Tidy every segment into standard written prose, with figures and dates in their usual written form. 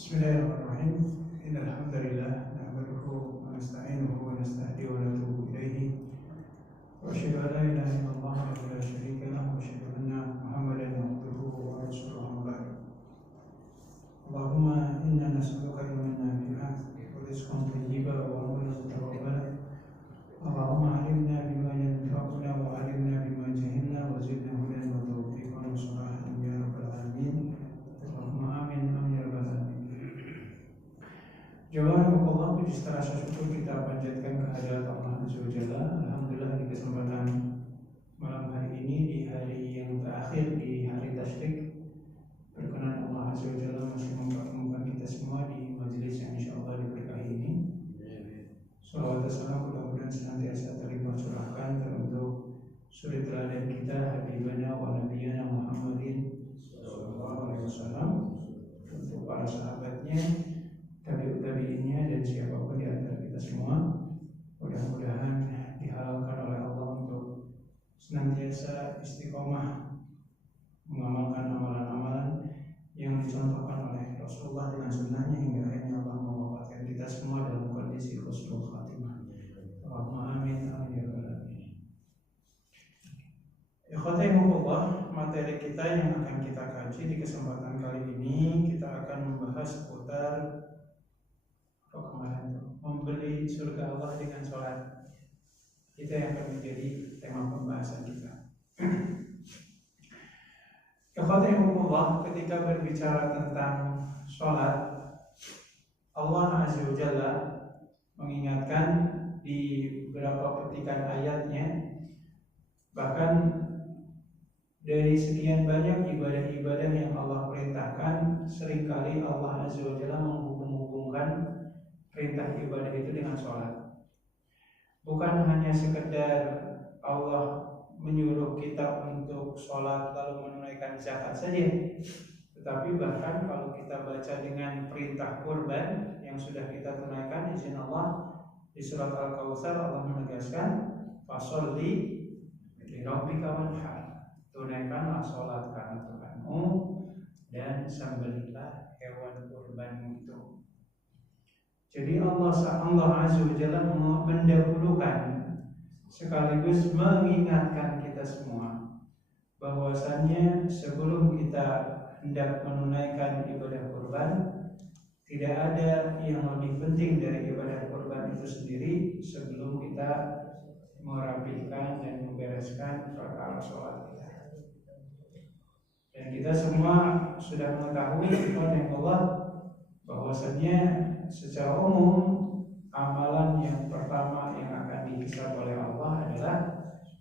Bismillahirrahmanirrahim. Innal hamdalillah nahmaduhu wa nasta'inuhu wa nastahdihi wa natubu ilaihi. Wa asyhadu an la ilaha illallah wahdahu la syarika lahu wa asyhadu anna Muhammadan abduhu wa rasuluhu. Allahumma inna nas'aluka ilman nafi'an wa rizqan thayyiban wa amalan mutaqabbalan. Allahumma 'allimna bima yanfa'una wa 'allimna bima jahilna wa zidna hudan wa tawfiqan wa salahan ya rabbal alamin. Allahumma amin amin ya rabbal alamin. Jazakumullah, puji rasa syukur kita panjatkan kehadirat Allah Azza wa Jalla. Alhamdulillah di kesempatan malam hari ini, di hari yang terakhir di hari tasyrik, berkenan Allah Azza wa Jalla masih mempertemukan kita semua di majelis yang insyaallah diberkahi ini. Salawat dan salam mudah-mudahan senantiasa terlimpah curahkan teruntuk suri teladan kita habibana wa nabiyana Muhammadin sallallahu alaihi wasallam, untuk para sahabatnya, tabi'innya, dan siapapun di antara kita semua. Mudah-mudahan dihalalkan oleh Allah untuk senantiasa istiqomah mengamalkan amalan-amalan yang dicontohkan oleh Rasulullah dengan sunnahnya hingga akhirnya Allah mewafatkan kita semua dalam kondisi husnul khatimah. Allahumma amin amin ya rabbal alamin. Ikhwathahumullah, materi kita yang akan kita kaji di kesempatan kali ini, kita akan membahas seputar membeli surga Allah dengan sholat. Itu yang akan menjadi tema pembahasan kita. Ikhwathahumullah, ketika berbicara tentang sholat, Allah Azza wa Jalla mengingatkan di beberapa petikan ayatnya, bahkan dari sekian banyak ibadah-ibadah yang Allah perintahkan, seringkali Allah Azza wa Jalla menghubung-hubungkan perintah ibadah itu dengan sholat. Bukan hanya sekedar Allah menyuruh kita untuk sholat lalu menunaikan zakat saja, tetapi bahkan kalau kita baca dengan perintah kurban yang sudah kita tunaikan, izin Allah di surat Al-Kautsar, Allah menegaskan fasholli li rabbika wanhar, tunaikanlah sholat karena Tuhanmu dan sembelihlah hewan kurbanmu itu. Jadi Allah Azza wa Jalla mendahulukan sekaligus mengingatkan kita semua bahwasannya sebelum kita hendak menunaikan ibadah kurban, tidak ada yang lebih penting dari ibadah kurban itu sendiri sebelum kita merapihkan dan membereskan perkara sholat kita. Dan kita semua sudah mengetahui Allah bahwasannya secara umum amalan yang pertama yang akan dihisab oleh Allah adalah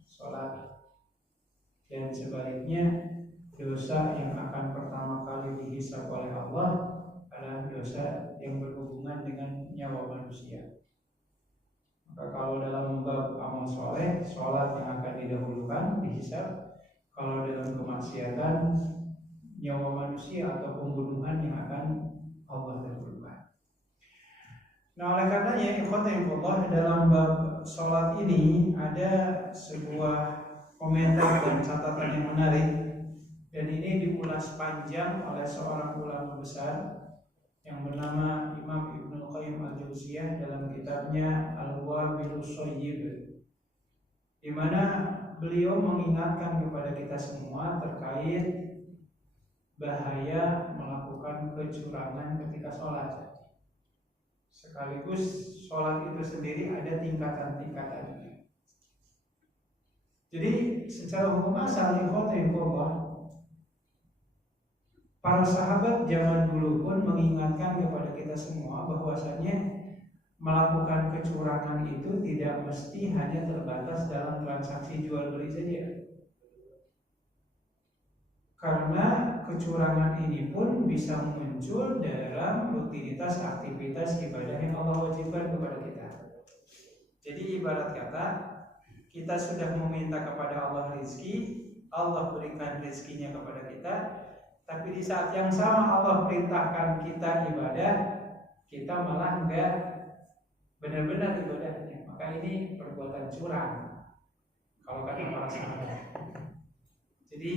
sholat, dan sebaliknya dosa yang akan pertama kali dihisab oleh Allah adalah dosa yang berhubungan dengan nyawa manusia. Maka kalau dalam bab amal soleh, sholat yang akan didahulukan dihisab. Kalau dalam kemaksiatan, nyawa manusia atau pembunuhan yang akan Allah dahulukan. Nah, oleh karenanya ikhwathahumullah, dalam bab sholat ini ada sebuah komentar dan catatan yang menarik, dan ini diulas panjang oleh seorang ulama besar yang bernama Imam Ibnu Qayyim Al-Jauziyah dalam kitabnya Al-Wabilus Shayyib, di mana beliau mengingatkan kepada kita semua terkait bahaya melakukan kecurangan ketika sholat. Sekaligus sholat itu sendiri ada tingkatan-tingkatannya. Jadi secara hukum asal, ikhwathahumullah, para sahabat zaman dulu pun mengingatkan kepada kita semua bahwasannya melakukan kecurangan itu tidak mesti hanya terbatas dalam transaksi jual beli saja. Karena kecurangan ini pun bisa muncul dalam rutinitas aktivitas ibadah yang Allah wajibkan kepada kita. Jadi ibarat kata, kita sudah meminta kepada Allah rizki, Allah berikan rizkinya kepada kita, tapi di saat yang sama Allah perintahkan kita ibadah, kita malah enggak benar-benar ibadahnya. Maka ini perbuatan curang kalau kata para sahabat. Jadi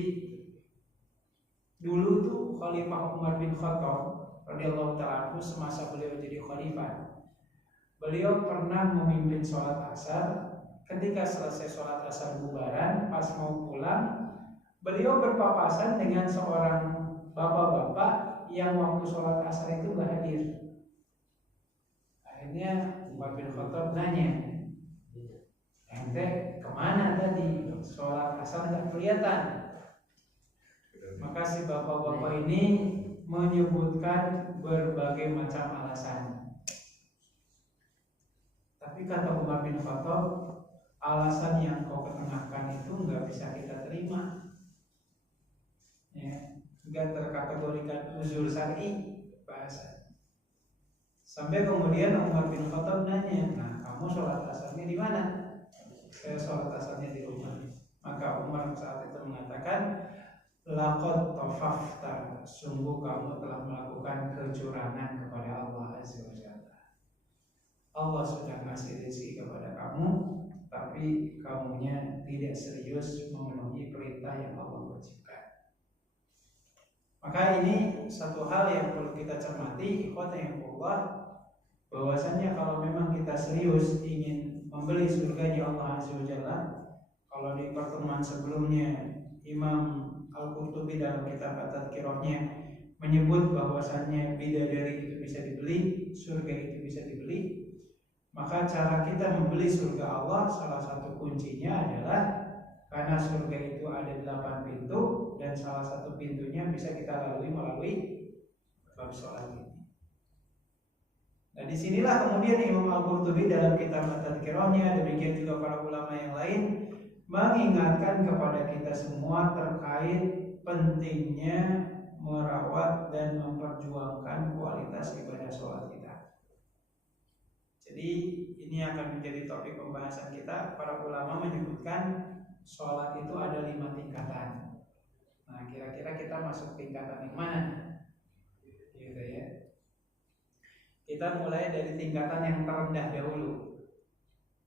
dulu tuh Khalifah Umar bin Khattab radhiyallahu ta'ala anhu semasa beliau jadi khalifah, beliau pernah memimpin sholat asar. Ketika selesai sholat asar bubaran, pas mau pulang, beliau berpapasan dengan seorang bapak-bapak yang waktu sholat asar itu gak hadir. Akhirnya Umar bin Khattab nanya, ente kemana tadi? Sholat asar gak kelihatan. Maka si bapak-bapak ini menyebutkan berbagai macam alasan. Tapi kata Umar bin Khattab, alasan yang kau ketengahkan itu nggak bisa kita terima, ya, nggak terkategorikan uzur syar'i bahasa. Sampai kemudian Umar bin Khattab nanya, nah kamu sholat asarnya di mana? Saya sholat asarnya di rumah. Maka Umar saat itu mengatakan, laqad tafafta, sungguh kamu telah melakukan kecurangan kepada Allah Azza wa Jalla. Allah sudah ngasih rezeki kepada kamu, tapi kamunya tidak serius memenuhi perintah yang Allah wajibkan. Maka ini satu hal yang perlu kita cermati, ikhwatahillah, bahwasannya kalau memang kita serius ingin membeli surganya Allah Azza wa Jalla, kalau di pertemuan sebelumnya Imam Al-Qurtubi dalam kitab At-Tadhkirahnya menyebut bahwasannya bidadari itu bisa dibeli, surga itu bisa dibeli, maka cara kita membeli surga Allah salah satu kuncinya adalah karena surga itu ada 8 pintu dan salah satu pintunya bisa kita lalui melalui bab sholat ini. Nah disinilah kemudian Imam Al-Qurtubi dalam kitab At-Tadhkirahnya, demikian juga para ulama yang lain, mengingatkan kepada kita semua terkait pentingnya merawat dan memperjuangkan kualitas ibadah sholat kita. Jadi ini akan menjadi topik pembahasan kita. Para ulama menyebutkan sholat itu ada 5 tingkatan. Nah kira-kira kita masuk tingkatan yang mana? Gitu ya. Kita mulai dari tingkatan yang terendah dahulu,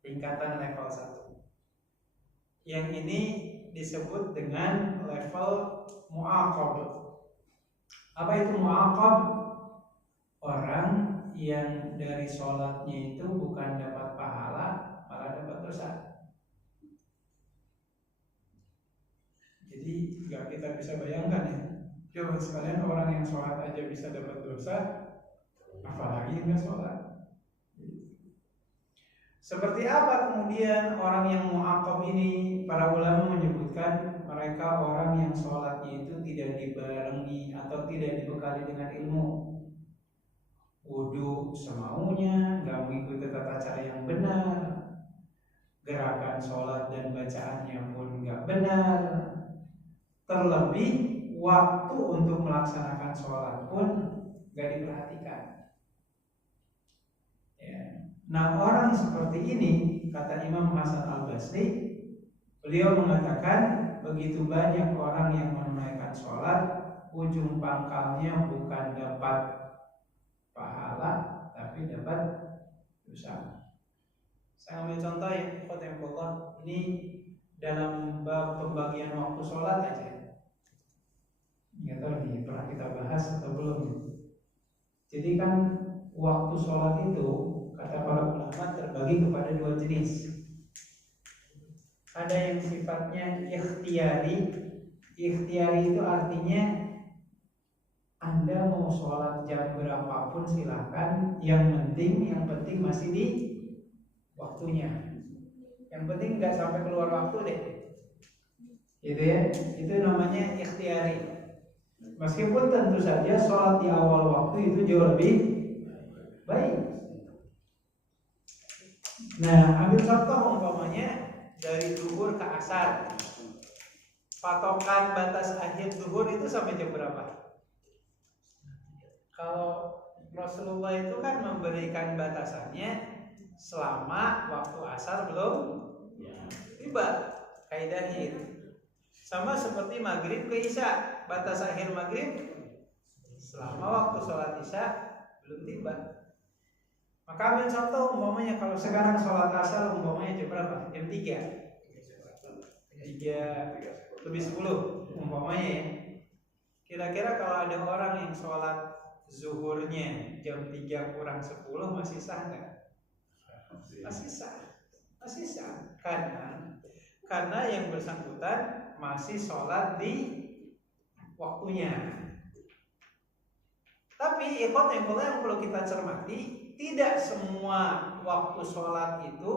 tingkatan level 1. Yang ini disebut dengan level mu'aqab. Apa itu mu'aqab? Orang yang dari sholatnya itu bukan dapat pahala, malah dapat dosa. Jadi nggak kita bisa bayangkan ya. Coba sekalian orang yang sholat aja bisa dapat dosa, apalagi yang nggak sholat. Seperti apa kemudian orang yang mu'aqab ini? Para ulama menyebutkan mereka orang yang sholatnya itu tidak dibarengi atau tidak dibekali dengan ilmu. Wudu semaunya, nggak mengikuti tata cara yang benar, gerakan sholat dan bacaannya pun nggak benar. Terlebih waktu untuk melaksanakan sholat pun nggak diperhatikan. Nah orang seperti ini, kata Imam Hasan Al-Basri, beliau mengatakan begitu banyak orang yang menunaikan sholat, ujung pangkalnya bukan dapat pahala, tapi dapat dosa. Saya ambil contoh ya, ikhwatahillah, ini dalam bab pembagian waktu sholat aja. Nggak tahu nih pernah kita bahas atau belum. Jadi kan waktu sholat itu kata para ulama terbagi kepada 2 jenis. Ada yang sifatnya ikhtiyari. Ikhtiyari itu artinya Anda mau sholat jam berapapun silahkan, yang penting masih di waktunya. Yang penting nggak sampai keluar waktu deh. Gitu ya. Itu namanya ikhtiyari. Meskipun tentu saja sholat di awal waktu itu jauh lebih baik. Nah, ambil contoh umpamanya dari zuhur ke asar. Patokan batas akhir zuhur itu sampai jam berapa? Kalau Rasulullah itu kan memberikan batasannya selama waktu asar belum tiba, kaidahnya itu. Sama seperti maghrib ke isya, batas akhir maghrib selama waktu sholat isya belum tiba. Maka ambil contoh umpamanya kalau sekarang sholat asar umpamanya jam berapa? Jam 3 lebih 10 umpamanya ya. Kira-kira kalau ada orang yang sholat zuhurnya jam 3 kurang 10 masih sah nggak? Masih sah. Masih sah. Karena yang bersangkutan masih sholat di waktunya. Tapi ikhwan yang perlu kita cermati, tidak semua waktu sholat itu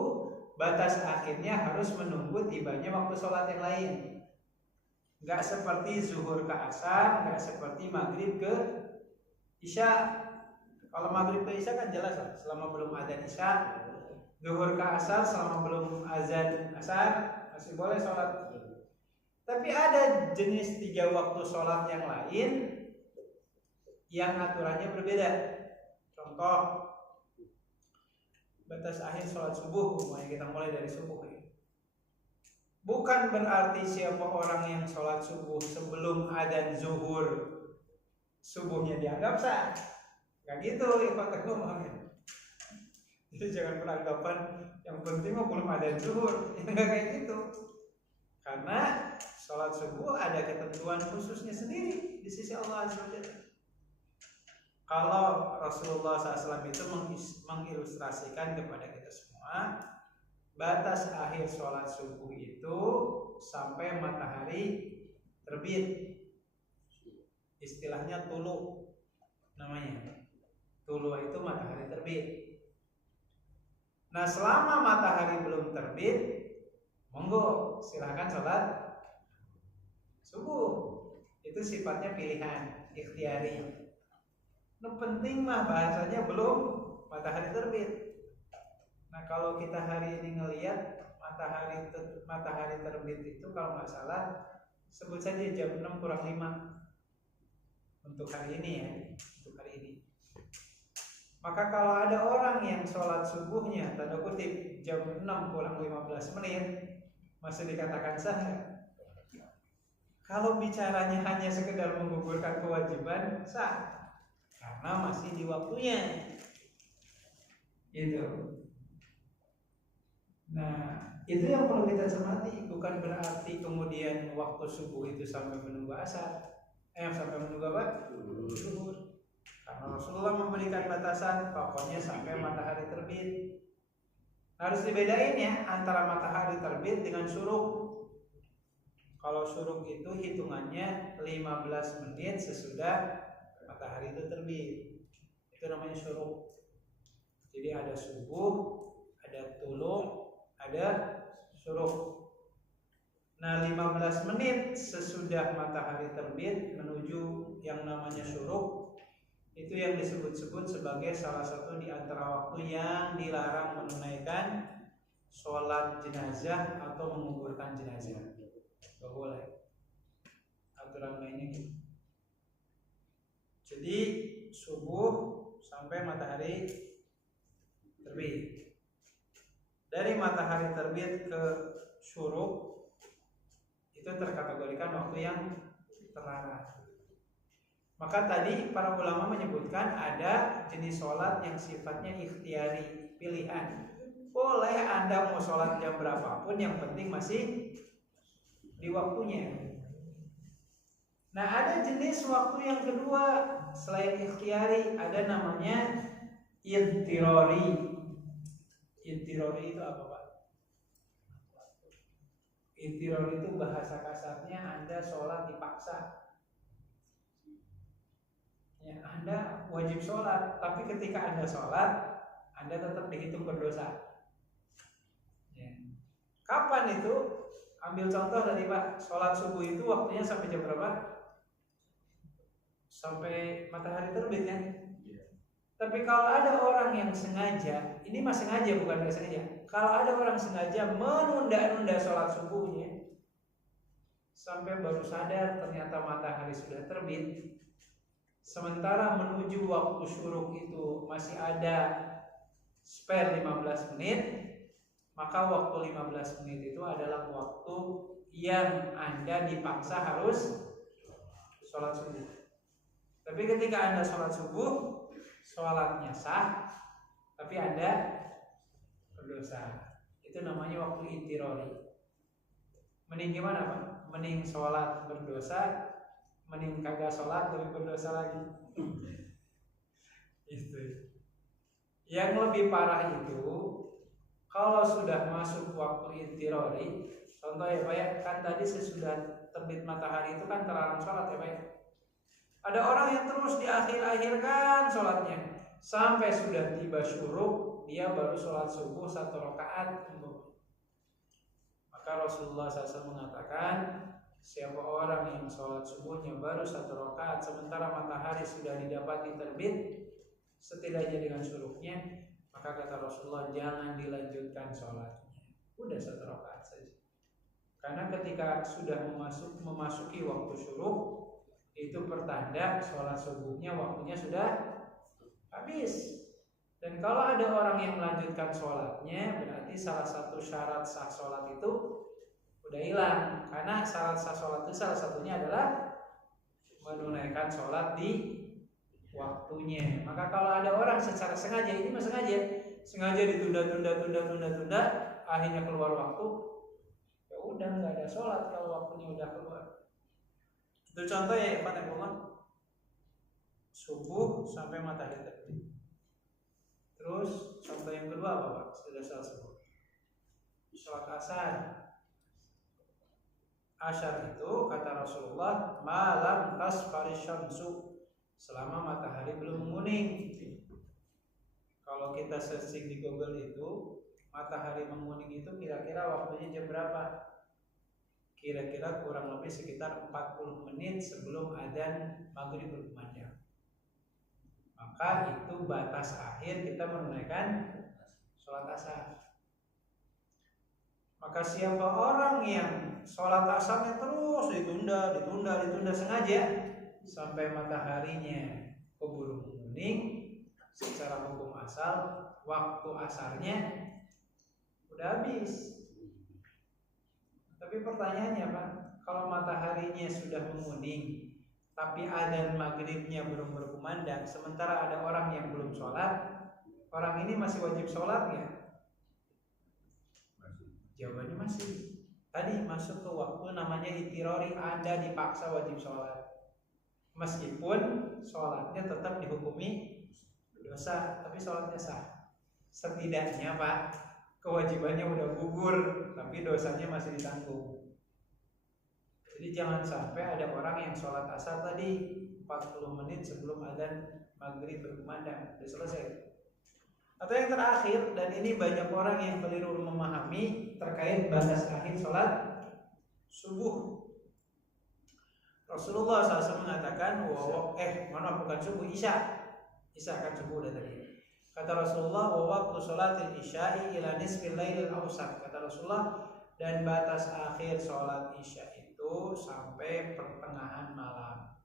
batas akhirnya harus menunggu tibanya waktu sholat yang lain. Nggak seperti zuhur ke asar, nggak seperti maghrib ke isya. Kalau maghrib ke isya kan jelas lah, selama belum adzan isya. Zuhur ke asar selama belum azan asar masih boleh sholat. Tapi ada jenis 3 waktu sholat yang lain yang aturannya berbeda. Contoh, batas akhir sholat subuh, kita mulai dari subuh ya. Bukan berarti siapa orang yang sholat subuh sebelum adzan zuhur subuhnya dianggap sah. Gak gitu ya Pak Teguh. Jadi jangan beranggapan yang penting belum adzan zuhur. Enggak kayak gitu. Karena sholat subuh ada ketentuan khususnya sendiri di sisi Allah Azza wa Jalla. Kalau Rasulullah SAW itu mengilustrasikan kepada kita semua, batas akhir sholat subuh itu sampai matahari terbit. Istilahnya tulu namanya. Tulu itu matahari terbit. Nah, selama matahari belum terbit, monggo silahkan sholat subuh. Itu sifatnya pilihan, ikhtiari. Nah, penting mah bahasanya belum matahari terbit. Nah, kalau kita hari ini ngelihat matahari terbit itu kalau nggak salah sebut saja jam 6 kurang 5 untuk hari ini ya, untuk hari ini. Maka kalau ada orang yang sholat subuhnya tanda kutip jam 6 kurang 15 menit masih dikatakan sah nggak? Kalau bicaranya hanya sekedar menggugurkan kewajiban sah, karena masih di waktunya. Gitu. Nah, itu yang perlu kita cermati. Bukan berarti kemudian waktu subuh itu sampai menunggu asar, sampai menunggu apa? Zuhur. Karena Rasulullah memberikan batasan, pokoknya sampai matahari terbit. Harus dibedain ya antara matahari terbit dengan syuruk. Kalau syuruk itu hitungannya 15 menit sesudah matahari itu terbit. Itu namanya syuruk. Jadi ada subuh, ada tulu, ada syuruk. Nah, 15 menit sesudah matahari terbit menuju yang namanya syuruk, itu yang disebut-sebut sebagai salah satu di antara waktu yang dilarang menunaikan sholat jenazah atau menguburkan jenazah. Gak boleh. Aturan mainnya gitu. Jadi subuh sampai matahari terbit. Dari matahari terbit ke syuruk itu terkategorikan waktu yang terlarang. Maka tadi para ulama menyebutkan ada jenis sholat yang sifatnya ikhtiari, pilihan. Boleh Anda mau sholat jam berapapun, yang penting masih di waktunya. Nah, ada jenis waktu yang kedua selain ikhtiari, ada namanya intirori. Intirori itu apa Pak? Intirori itu bahasa kasarnya Anda sholat dipaksa. Ya, Anda wajib sholat, tapi ketika Anda sholat, Anda tetap dihitung berdosa. Ya. Kapan itu? Ambil contoh dari Pak, sholat subuh itu waktunya sampai jam berapa? Sampai matahari terbit kan? Ya. Tapi kalau ada orang yang sengaja, ini mah sengaja bukan nggak sengaja. Kalau ada orang sengaja menunda-nunda sholat subuhnya sampai baru sadar ternyata matahari sudah terbit, sementara menuju waktu syuruk itu masih ada spare 15 menit, maka waktu 15 menit itu adalah waktu yang Anda dipaksa harus sholat subuh. Tapi ketika Anda sholat subuh, sholatnya sah, tapi Anda berdosa. Itu namanya waktu intirori. Mending gimana Pak? Mending sholat berdosa, mending kagak sholat lebih berdosa lagi. Itu. Yang lebih parah itu kalau sudah masuk waktu intirori, contoh ya Pak ya, kan tadi sesudah terbit matahari itu kan terlarang sholat ya Pak ya. Ada orang yang terus diakhir-akhirkan sholatnya sampai sudah tiba syuruk, dia baru sholat subuh 1 rakaat. Maka Rasulullah SAW mengatakan, siapa orang yang sholat subuhnya baru 1 rakaat sementara matahari sudah didapati terbit setidaknya dengan syuruknya, maka kata Rasulullah jangan dilanjutkan sholatnya, udah 1 rakaat saja. Karena ketika sudah memasuki waktu syuruk, itu pertanda sholat subuhnya waktunya sudah habis. Dan kalau ada orang yang melanjutkan sholatnya, berarti salah satu syarat sah sholat itu udah hilang. Karena syarat sah sholat itu salah satunya adalah menunaikan sholat di waktunya. Maka kalau ada orang secara sengaja, ini mah sengaja ditunda, akhirnya keluar waktu, ya udah nggak ada sholat kalau waktunya udah keluar. Itu contoh ya Pak Ibu, subuh sampai matahari terbit. Terus contoh yang kedua apa Pak? Sudah sholat subuh, sholat asar. Asar itu kata Rasulullah malam tasfari syamsu, selama matahari belum menguning. Kalau kita searching di Google itu, matahari menguning itu kira-kira waktunya jam berapa? Kira-kira kurang lebih sekitar 40 menit sebelum adzan maghrib berkumandang. Maka itu batas akhir kita menunaikan sholat asar. Maka siapa orang yang sholat asarnya terus ditunda sengaja sampai mataharinya keburu menguning, secara hukum asal waktu asarnya udah habis. Tapi pertanyaannya Pak, kalau mataharinya sudah menguning tapi adzan maghribnya belum berkumandang, sementara ada orang yang belum sholat, orang ini masih wajib sholat nggak? Jawabannya masih. Tadi masuk ke waktu namanya intirori, Anda dipaksa wajib sholat. Meskipun sholatnya tetap dihukumi dosa, tapi sholatnya sah. Setidaknya Pak, kewajibannya udah gugur, tapi dosanya masih ditanggung. Jadi jangan sampai ada orang yang sholat asar tadi 40 menit sebelum adzan maghrib berkumandang, udah selesai. Atau yang terakhir, dan ini banyak orang yang keliru memahami terkait batas akhir sholat subuh. Rasulullah SAW mengatakan, bukan subuh, Isya kan subuh udah tadi. Kata Rasulullah, wa waqtu sholatil isya'i ila nisfil lailil awsat. Kata Rasulullah, dan batas akhir sholat isya itu sampai pertengahan malam.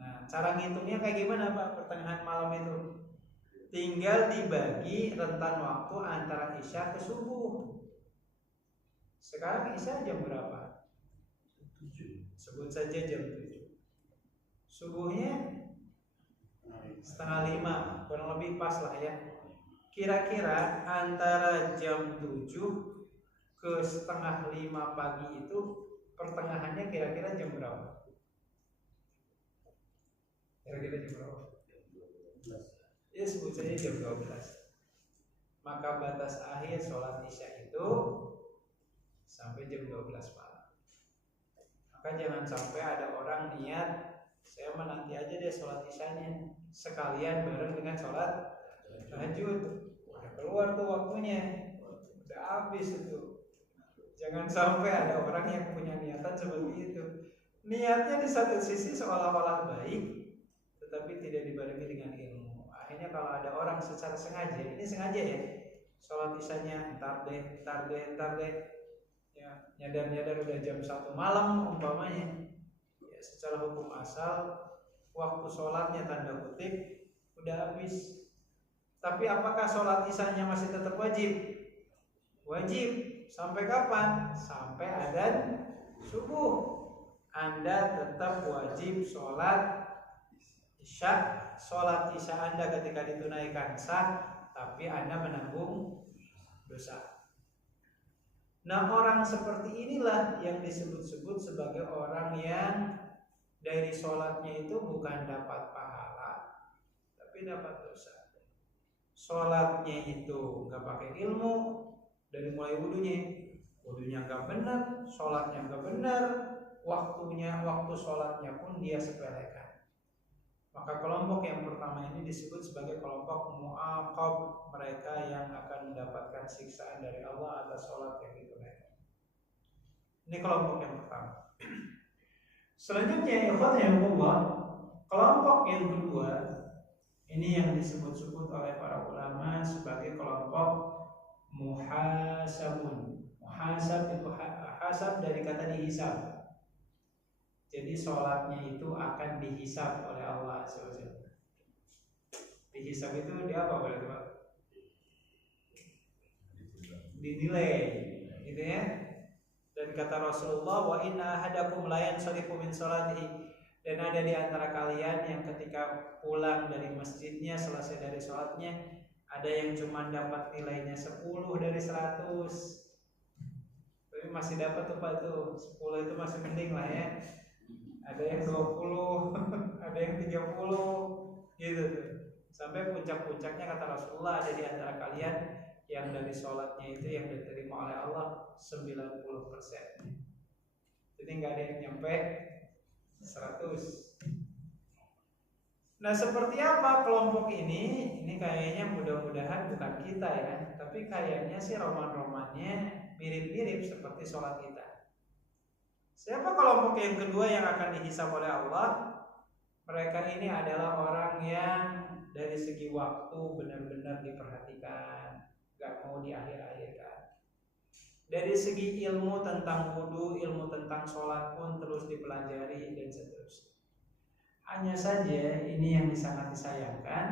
Nah, cara ngitungnya kayak gimana Pak? Pertengahan malam itu tinggal dibagi rentan waktu antara isya ke subuh. Sekarang isya jam berapa? 7. Sebut saja jam 7. Subuhnya 4:30, kurang lebih pas lah ya. Kira-kira antara jam 7 ke 4:30 pagi itu pertengahannya kira-kira jam berapa? Kira-kira jam berapa? Ya sebut saja jam 12. Maka batas akhir sholat isya itu sampai jam 12 malam. Maka jangan sampai ada orang niat, saya menanti aja deh sholat isyanya, sekalian bareng dengan sholat tahajud. Udah keluar tuh waktunya, udah habis itu. Jangan sampai ada orang yang punya niatan seperti itu. Niatnya di satu sisi seolah-olah baik, tetapi tidak dibarengi dengan ilmu. Akhirnya kalau ada orang secara sengaja, ini sengaja ya, sholat isyanya entar deh, ya, nyadar udah jam 1 malam umpamanya, ya, secara hukum asal waktu sholatnya tanda kutip udah habis. Tapi apakah sholat isyanya masih tetap wajib? Wajib. Sampai kapan? Sampai adzan subuh. Anda tetap wajib sholat isya. Sholat isya Anda ketika ditunaikan sah, tapi Anda menanggung dosa. Nah, orang seperti inilah yang disebut-sebut sebagai orang yang dari sholatnya itu bukan dapat pahala, tapi dapat dosa. Sholatnya itu nggak pakai ilmu, dari mulai wudhunya nggak benar, sholatnya nggak benar, waktu sholatnya pun dia sepelekan. Maka kelompok yang pertama ini disebut sebagai kelompok mu'aqab, mereka yang akan mendapatkan siksaan dari Allah atas sholat yang ditunaikan. Ini kelompok yang pertama. Selanjutnya, ikhwanillah, kelompok yang kedua ini yang disebut-sebut oleh para ulama sebagai kelompok muhasabun. Muhasab itu hasab dari kata dihisab. Jadi sholatnya itu akan dihisab oleh Allah SWT. Dihisab itu dia apa berarti Pak? Dinilai, gitu ya. Dan kata Rasulullah, wa inna ahadakum la yansarifu min sholatihi. Dan ada di antara kalian yang ketika pulang dari masjidnya, selesai dari sholatnya, ada yang cuma dapat nilainya 10 dari 100. Tapi masih dapat tuh Pak tuh, 10 itu masih mending lah ya. Ada yang 20, ada yang 30, gitu tuh. Sampai puncak-puncaknya kata Rasulullah, ada di antara kalian yang dari sholatnya itu yang diterima oleh Allah 90%. Jadi nggak ada yang nyampe 100. Nah, seperti apa kelompok ini? Ini kayaknya mudah-mudahan bukan kita ya, tapi kayaknya sih roman-romannya mirip-mirip seperti sholat kita. Siapa kelompok yang kedua yang akan dihisab oleh Allah? Mereka ini adalah orang yang dari segi waktu benar-benar diperhatikan, gak mau diakhir-akhirkan. Dari segi ilmu tentang wudu, ilmu tentang sholat pun terus dipelajari dan seterusnya. Hanya saja ini yang sangat disayangkan,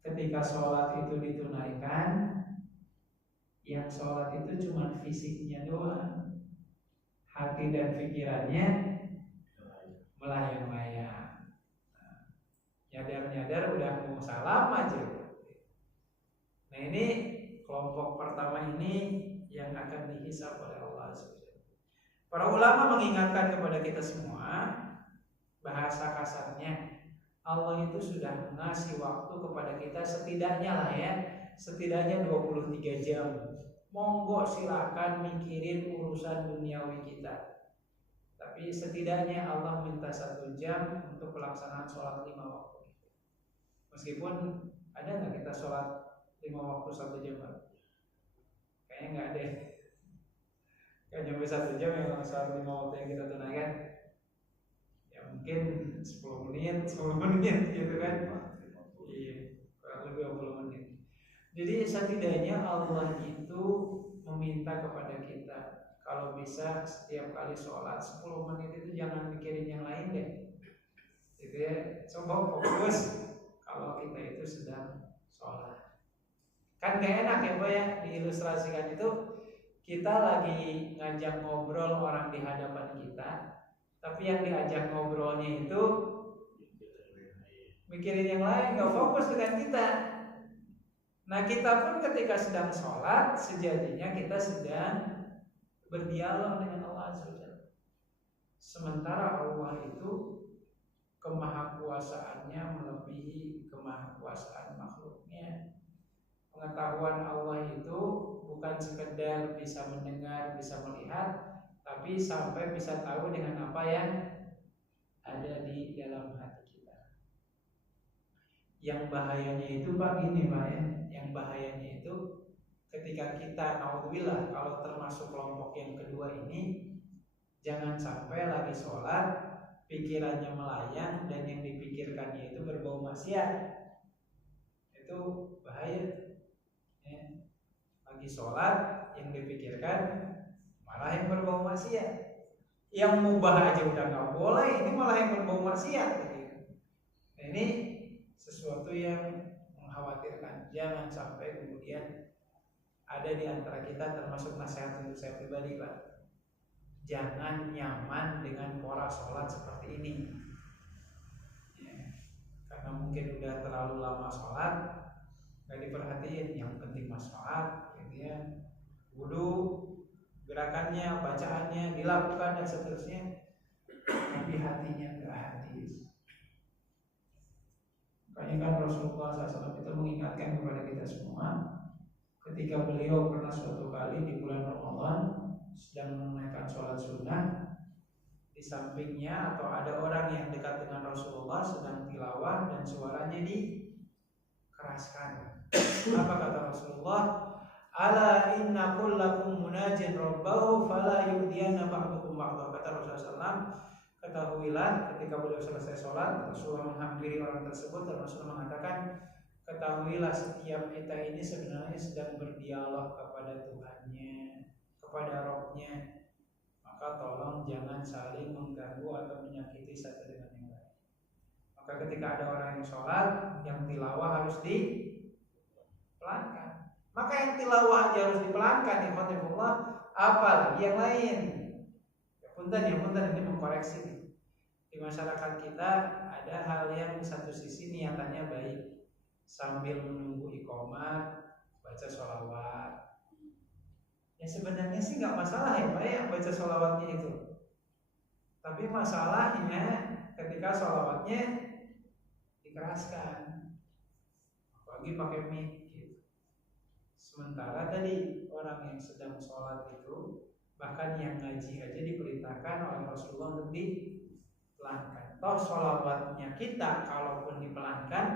ketika sholat itu ditunaikan, yang sholat itu cuma fisiknya doang, hati dan pikirannya melayang-layang. Nyadar-nyadar udah mau salam aja. Nah, ini kelompok pertama ini yang akan dihisab oleh Allah SWT. Para ulama mengingatkan kepada kita semua, bahasa kasarnya, Allah itu sudah ngasih waktu kepada kita setidaknya lah ya, setidaknya 23 jam. Monggo silakan mikirin urusan duniawi kita. Tapi setidaknya Allah minta 1 jam untuk pelaksanaan sholat 5 waktu. Meskipun ada nggak kita sholat 5 waktu 1 jam? Kayaknya nggak ada. Kayak nyampe 1 jam yang sholat 5 waktu yang kita tunaikan. Ya mungkin 10 menit gitu kan. Iya, kurang lebih 20 menit. Jadi setidaknya Allah itu meminta kepada kita, kalau bisa setiap kali sholat 10 menit itu jangan mikirin yang lain deh. Gitu ya, coba fokus kalau kita itu sedang sholat. Kan gak enak ya Pak ya, diilustrasikan itu kita lagi ngajak ngobrol orang di hadapan kita, tapi yang diajak ngobrolnya itu mikirin yang lain, gak fokus dengan kita. Nah, kita pun ketika sedang sholat, sejatinya kita sedang berdialog dengan Allah SWT. Sementara Allah itu kemahakuasaannya melebihi kemahakuasaan makhluknya. Pengetahuan Allah itu bukan sekedar bisa mendengar, bisa melihat, tapi sampai bisa tahu dengan apa yang ada di dalam hati kita. Yang bahayanya itu Pak gini Pak ya, yang bahayanya itu ketika kita naudzubillah kalau termasuk kelompok yang kedua ini, jangan sampai lagi sholat pikirannya melayang dan yang dipikirkannya itu berbau maksiat. Itu bahaya ya. Lagi sholat yang dipikirkan malah yang berbau maksiat. Yang mubah aja udah gak boleh, ini malah yang berbau maksiat gitu. Nah, ini sesuatu yang mengkhawatirkan. Jangan sampai kemudian ada di antara kita, termasuk nasihat untuk saya pribadi Pak, jangan nyaman dengan pola sholat seperti ini ya. Karena mungkin udah terlalu lama sholat gak diperhatiin, yang penting mas sholat gitu ya, wudu, gerakannya, bacaannya dilakukan dan seterusnya, tapi hatinya gak hadis. Makanya kan Rasulullah SAW itu mengingatkan kepada kita semua ketika beliau pernah suatu kali di bulan Ramadan sedang menunaikan sholat sunnah, di sampingnya atau ada orang yang dekat dengan Rasulullah sedang tilawah dan suaranya dikeraskan. Apa kata Rasulullah? Ala inna kullakum munajin rabbahu fala yu'diyanna ba'dukum ba'dha. Kata Rasulullah SAW, ketahuilah ketika beliau selesai sholat, Rasulullah menghampiri orang tersebut dan Rasulullah mengatakan, ketahuilah setiap kita ini sebenarnya sedang berdialog kepada Tuhannya, kepada Rabb-nya. Maka tolong jangan saling mengganggu atau menyakiti satu dengan yang lain. Maka ketika ada orang yang sholat, yang tilawah harus dipelankan. Maka yang tilawah aja harus dipelankan, ikhwanillah, apalagi yang lain. Ya punten ini mengkoreksi nih. Di masyarakat kita ada hal yang satu sisi niatannya baik, sambil menunggu iqamah baca sholawat. Ya sebenarnya sih nggak masalah ya Pak ya baca sholawatnya itu. Tapi masalahnya ketika sholawatnya dikeraskan, apalagi pakai mic gitu. Sementara tadi orang yang sedang sholat itu, bahkan yang ngaji aja diperintahkan oleh Rasulullah untuk dipelankan. Toh sholawatnya kita kalaupun dipelankan,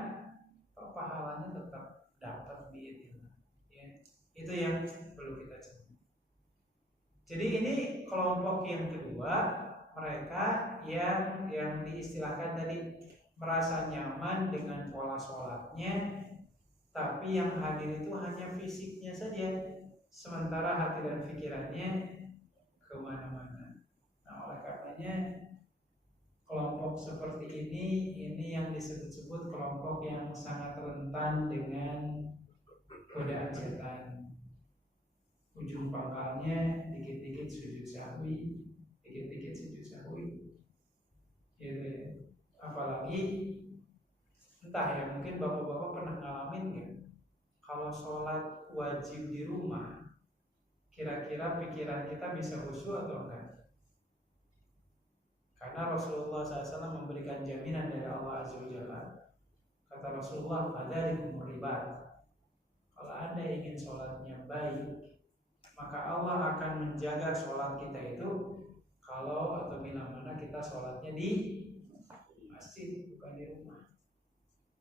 toh pahalanya tetap dapat biidznillah. Ya, itu yang perlu kita cari. Jadi ini kelompok yang kedua, mereka yang diistilahkan tadi merasa nyaman dengan pola sholatnya, tapi yang hadir itu hanya fisiknya saja, sementara hati dan pikirannya kemana-mana. Nah, oleh karenanya kelompok seperti ini yang disebut-sebut kelompok yang sangat rentan dengan godaan setan. Ujung pangkalnya dikit-dikit sujud sahwi, dikit-dikit sujud sahwi. Gitu. Apalagi entah ya, mungkin bapak-bapak pernah ngalamin nggak? Kalau sholat wajib di rumah, kira-kira pikiran kita bisa khusyuk atau enggak? Karena Rasulullah SAW memberikan jaminan dari Allah Azza wa Jalla. Kata Rasulullah, fadzalikum ribat. Kalau Anda ingin sholatnya baik, maka Allah akan menjaga sholat kita itu kalau atau bila mana kita sholatnya di masjid bukan di rumah.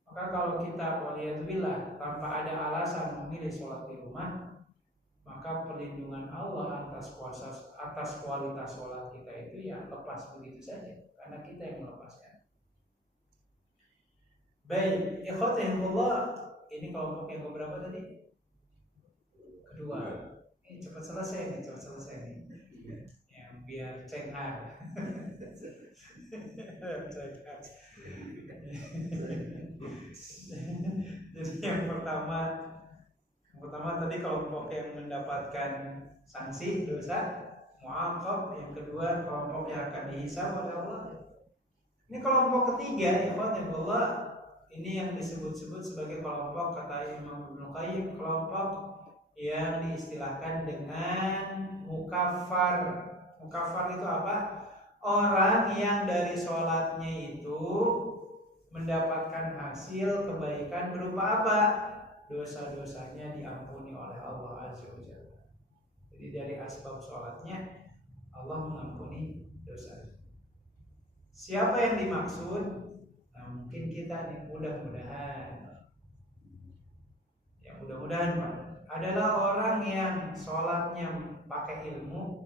Maka kalau kita waliyadzubillah tanpa ada alasan memilih sholat di rumah, maka perlindungan Allah atas kualitas sholat kita itu ya lepas begitu saja karena kita yang melepaskan. Baik, ikhwatillah, ini kelompok yang keberapa tadi? Kedua. Ini cepat selesai nih. Yang biar check hard. Jadi yang pertama tadi kelompok yang mendapatkan sanksi dosa mu'aqab, yang kedua kelompok yang akan dihisab oleh Allah. Ini kelompok ketiga, ikhwanillah, ini yang disebut-sebut sebagai kelompok kata Imam Ibnu Qayyim, kelompok yang diistilahkan dengan mukafar. Mukafar itu apa? Orang yang dari sholatnya itu mendapatkan hasil kebaikan berupa apa? Dosa-dosanya diampuni oleh Allah Azza wa Jalla. Jadi dari asbab sholatnya Allah mengampuni dosa. Siapa yang dimaksud? Nah mungkin kita nih, mudah-mudahan Pak, adalah orang yang sholatnya pakai ilmu,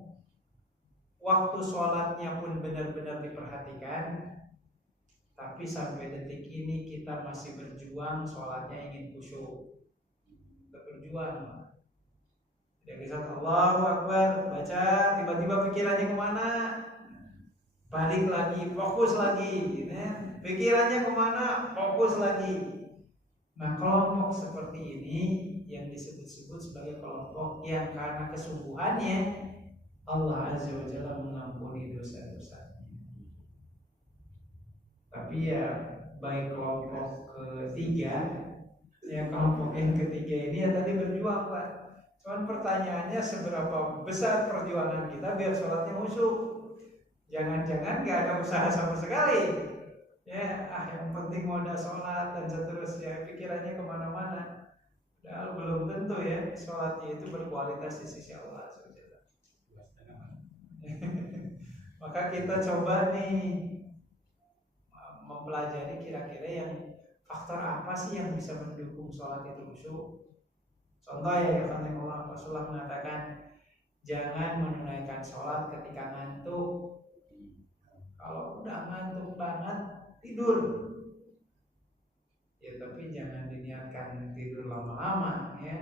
waktu sholatnya pun benar-benar diperhatikan, tapi sampai detik ini kita masih berjuang sholatnya ingin khusyuk, berjuang. Jadi saat Allahu Akbar baca, tiba-tiba pikirannya kemana? Balik lagi, fokus lagi, gitu ya. Pikirannya kemana? Fokus lagi. Nah kelompok seperti ini yang disebut-sebut sebagai kelompok yang karena kesungguhannya Allah Azza wa Jalla mengampuni dosa-dosanya. Tapi ya baik kelompok ketiga, ya kelompok yang ketiga ini ya tadi berjuang Pak. Cuman pertanyaannya seberapa besar perjuangan kita biar sholatnya khusyuk. Jangan-jangan gak ada usaha sama sekali. Ya, yang penting modal sholat dan seterusnya, pikirannya kemana-mana. Padahal belum tentu ya sholatnya itu berkualitas di sisi Allah SWT. Maka kita coba nih mempelajari kira-kira yang faktor apa sih yang bisa mendukung sholat itu khusyuk. Contoh ya, Allah Rasulullah mengatakan jangan menunaikan sholat ketika ngantuk. Kalau udah ngantuk banget tidur. Ya tapi jangan diniatkan tidur lama-lama ya,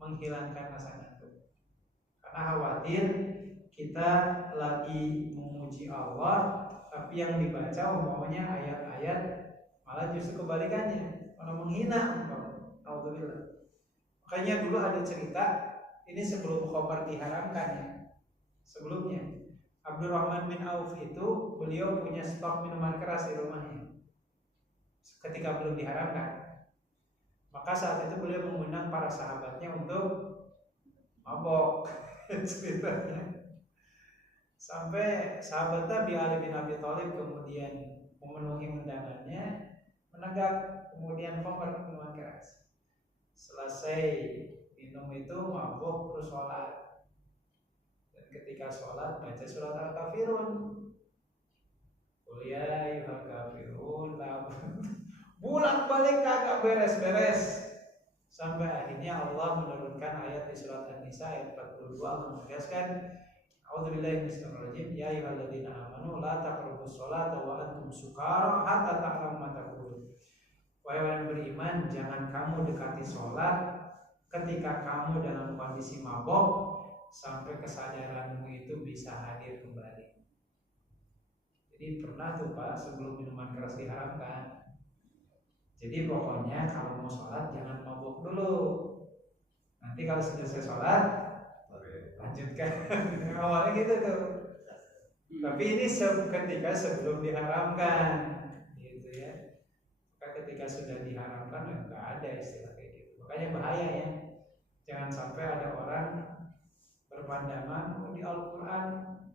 menghilangkan rasa ngantuk. Karena khawatir kita lagi memuji Allah, tapi yang dibaca umpamanya ayat-ayat malah justru kebalikannya, malah menghina umpamanya. Alhamdulillah. Makanya dulu ada cerita, ini sebelum khobar diharamkan ya. Sebelumnya Abdurrahman bin Auf itu beliau punya stok minuman keras di rumahnya ketika belum diharamkan. Maka saat itu beliau mengundang para sahabatnya untuk mabok ceritanya. Sampai sahabat Nabi Ali bin Abi Thalib kemudian memenuhi undangannya, menegak kemudian khobar minuman keras. Selesai minum itu mabok terus sholat. Dan ketika sholat baca surat Al-Kafirun. Qul ya ayyuhal kafirun. Bulan balik kagak beres-beres. Sampai akhirnya Allah menurunkan ayat di surat An-Nisa ayat 42 menegaskan A'udzubillahi minasyaitonir rajim ya ayyuhalladzina amanu la taqrabus sholata wa antum sukara hatta ta'lamu ma taqulun. Wahai orang beriman, jangan kamu dekati sholat ketika kamu dalam kondisi mabok sampai kesadaranmu itu bisa hadir kembali. Jadi pernah tuh Pak sebelum minuman keras diharamkan. Jadi pokoknya kalau mau sholat jangan mabok dulu. Nanti kalau selesai sholat lanjutkan. Awalnya gitu tuh. Tapi ini ketika sebelum diharamkan, gitu ya. Maka ketika sudah diharamkan nggak ada istilah kayak gitu. Makanya bahaya ya. Jangan sampai ada orang berpandangan di Al-Quran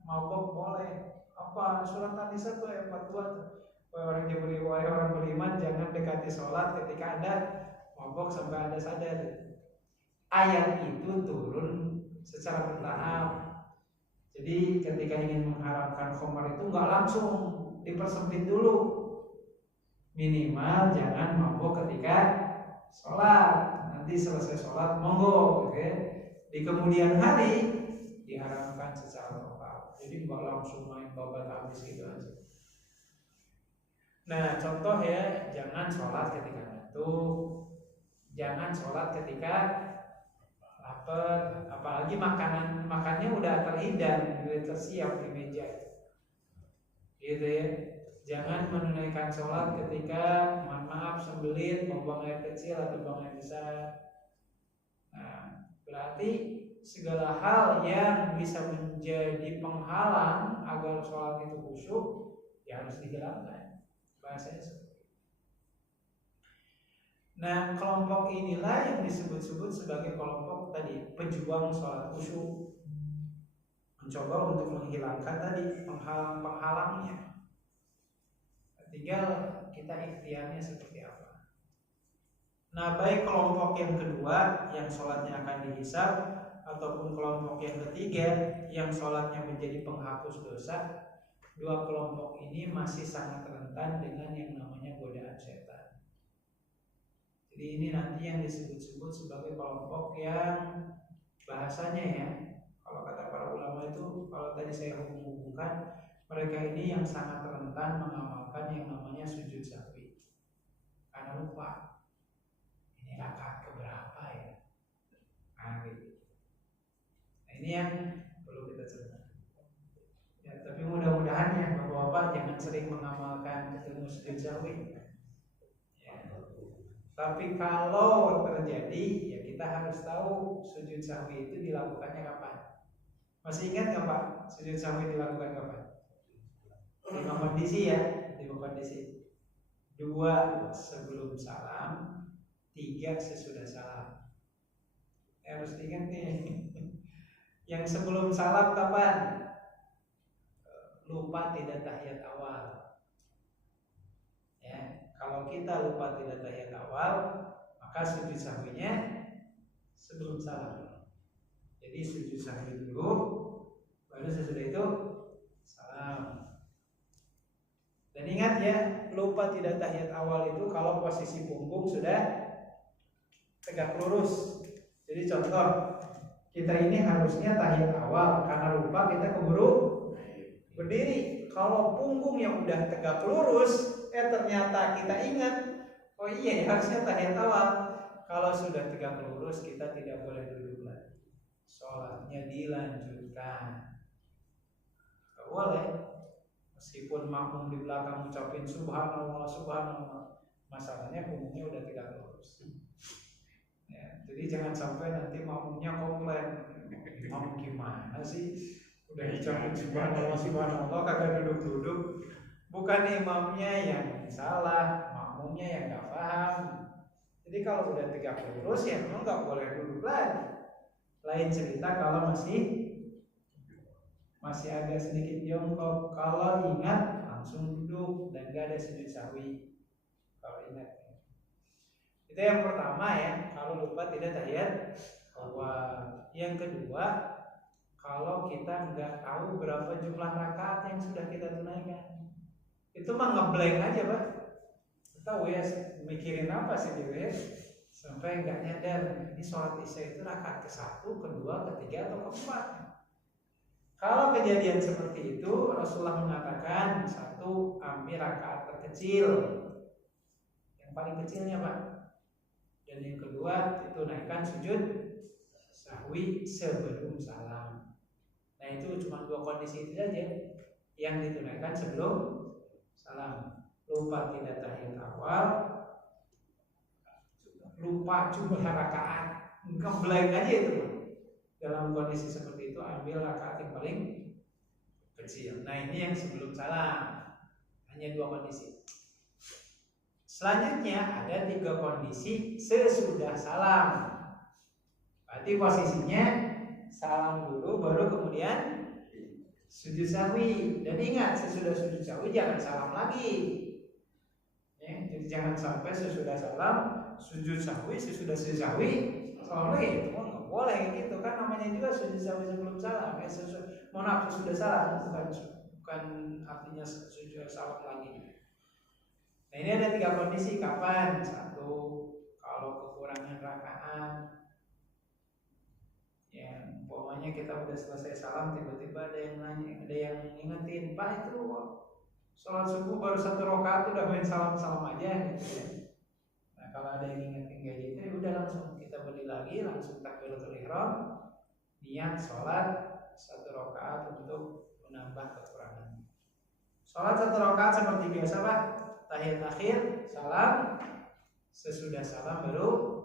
mabok boleh. Apa surat An-Nisa tuh ayat 42. Orang beriman jangan dekati sholat ketika Anda mabok sampai Anda sadar. Ayat itu turun secara bertahap. Jadi ketika ingin mengharamkan khamar itu nggak langsung dipersempit dulu. Minimal jangan mabok ketika sholat. Nanti selesai sholat monggo, oke? Di kemudian hari diharamkan secara total. Jadi nggak langsung main babat habis gitu aja. Nah contoh ya, jangan sholat ketika ngantuk, jangan sholat ketika lapar, apalagi makannya udah terhidang, udah tersiap di meja, gitu ya. Jangan menunaikan sholat ketika, mohon maaf, sembelit, mau buang air kecil atau buang air besar. Nah berarti segala hal yang bisa menjadi penghalang agar sholat itu khusyuk ya harus dihilangkan. Bahasanya seperti itu. Nah kelompok inilah yang disebut-sebut sebagai kelompok tadi pejuang sholat khusyuk, mencoba untuk menghilangkan tadi penghalang-penghalangnya. Tinggal kita ikhtiarnya seperti apa. Nah baik kelompok yang kedua yang sholatnya akan dihisab ataupun kelompok yang ketiga yang sholatnya menjadi penghapus dosa, dua kelompok ini masih sangat rentan dengan yang namanya godaan setan. Jadi ini nanti yang disebut-sebut sebagai kelompok yang bahasanya ya, kalau kata para ulama itu, kalau tadi saya hubungkan, mereka ini yang sangat rentan mengamalkan yang namanya sujud sahwi. Karena lupa, ini rakaat keberapa ya? Nah, gitu. Nah ini yang perlu kita cermati. Ya, tapi mudah-mudahan ya Bapak-bapak jangan sering mengamalkan ilmu sujud sahwi. Ya. Tapi kalau terjadi, ya kita harus tahu sujud sahwi itu dilakukannya kapan. Masih ingat nggak Pak? Sujud sahwi dilakukan kapan? 5 kondisi ya, 5 kondisi. 2 sebelum salam, 3 sesudah salam. Harus diingat nih. Yang sebelum salam kapan? Lupa tidak tahiyat awal. Kalau kita lupa tidak tahiyat awal, maka sujud sahwinya sebelum salam. Jadi sujud sahwi dulu, baru sesudah itu salam. Dan ingat ya, lupa tidak tahiyat awal itu kalau posisi punggung sudah tegak lurus. Jadi contoh, kita ini harusnya tahiyat awal, karena lupa kita keburu berdiri. Kalau punggung yang udah tegak lurus, ternyata kita ingat, oh iya harusnya tahiyat awal. Kalau sudah tegak lurus, kita tidak boleh duduk lagi. Sholatnya dilanjutkan. Gak boleh. Meskipun makmum di belakang ucapin subhanallah, subhanallah, masalahnya punggungnya udah tegak lurus. Ya, jadi jangan sampai nanti makmumnya komplain, imam gimana sih? Udah ucapin subhanallah, subhanallah, kagak duduk-duduk. Bukan imamnya yang salah, makmumnya yang nggak paham. Jadi kalau udah tegak lurus ya memang nggak boleh duduk lagi. Lain cerita kalau masih agak sedikit jongkok. Kalau ingat langsung duduk dan nggak ada sujud sahwi. Kalau ingat. Itu yang pertama ya. Kalau lupa tidak tahiyat awal. Yang kedua, kalau kita nggak tahu berapa jumlah rakaat yang sudah kita tunaikan, itu mah ngeblank aja Pak. Tahu ya mikirin apa sih dia ya? Sampai nggak nyadar ini sholat isya itu rakaat ke-1, kedua, ketiga atau keempat. Kalau kejadian seperti itu, Rasulullah mengatakan, satu, ambil rakaat terkecil, yang paling kecilnya Pak. Dan yang kedua, itu naikkan sujud sahwi sebelum salam. Nah itu cuma dua kondisi itu saja yang ditunaikan sebelum salam. Lupa tidak tahiyat awal, lupa jumlah rakaat, ngeblank aja itu. Dalam kondisi seperti itu ambil rakaat yang paling kecil. Nah ini yang sebelum salam. Hanya dua kondisi. Selanjutnya ada 3 kondisi sesudah salam. Berarti posisinya salam dulu, baru kemudian sujud sahwi. Dan ingat, sesudah sujud sahwi jangan salam lagi. Ya, jadi jangan sampai sesudah salam sujud sahwi, sesudah sujud sahwi salam lagi. Itu nggak boleh gitu kan, namanya juga sujud sahwi sebelum salam. Sesudah salam, bukan artinya sujud salam lagi. Nah ini ada 3 kondisi. Kapan? Satu, kalau kekurangan rakaat. Ya, umpamanya kita udah selesai salam, tiba-tiba ada yang nanya, ada yang ingetin, Pak itu sholat subuh baru 1 rakaat udah main salam-salam aja gitu ya. Nah kalau ada yang ingetin kayak gitu, ya udah langsung kita berdiri lagi, langsung takbiratul ihram, niat sholat 1 rakaat untuk menambah kekurangan. Sholat 1 rakaat seperti biasa Pak, tahiyat akhir, salam, sesudah salam baru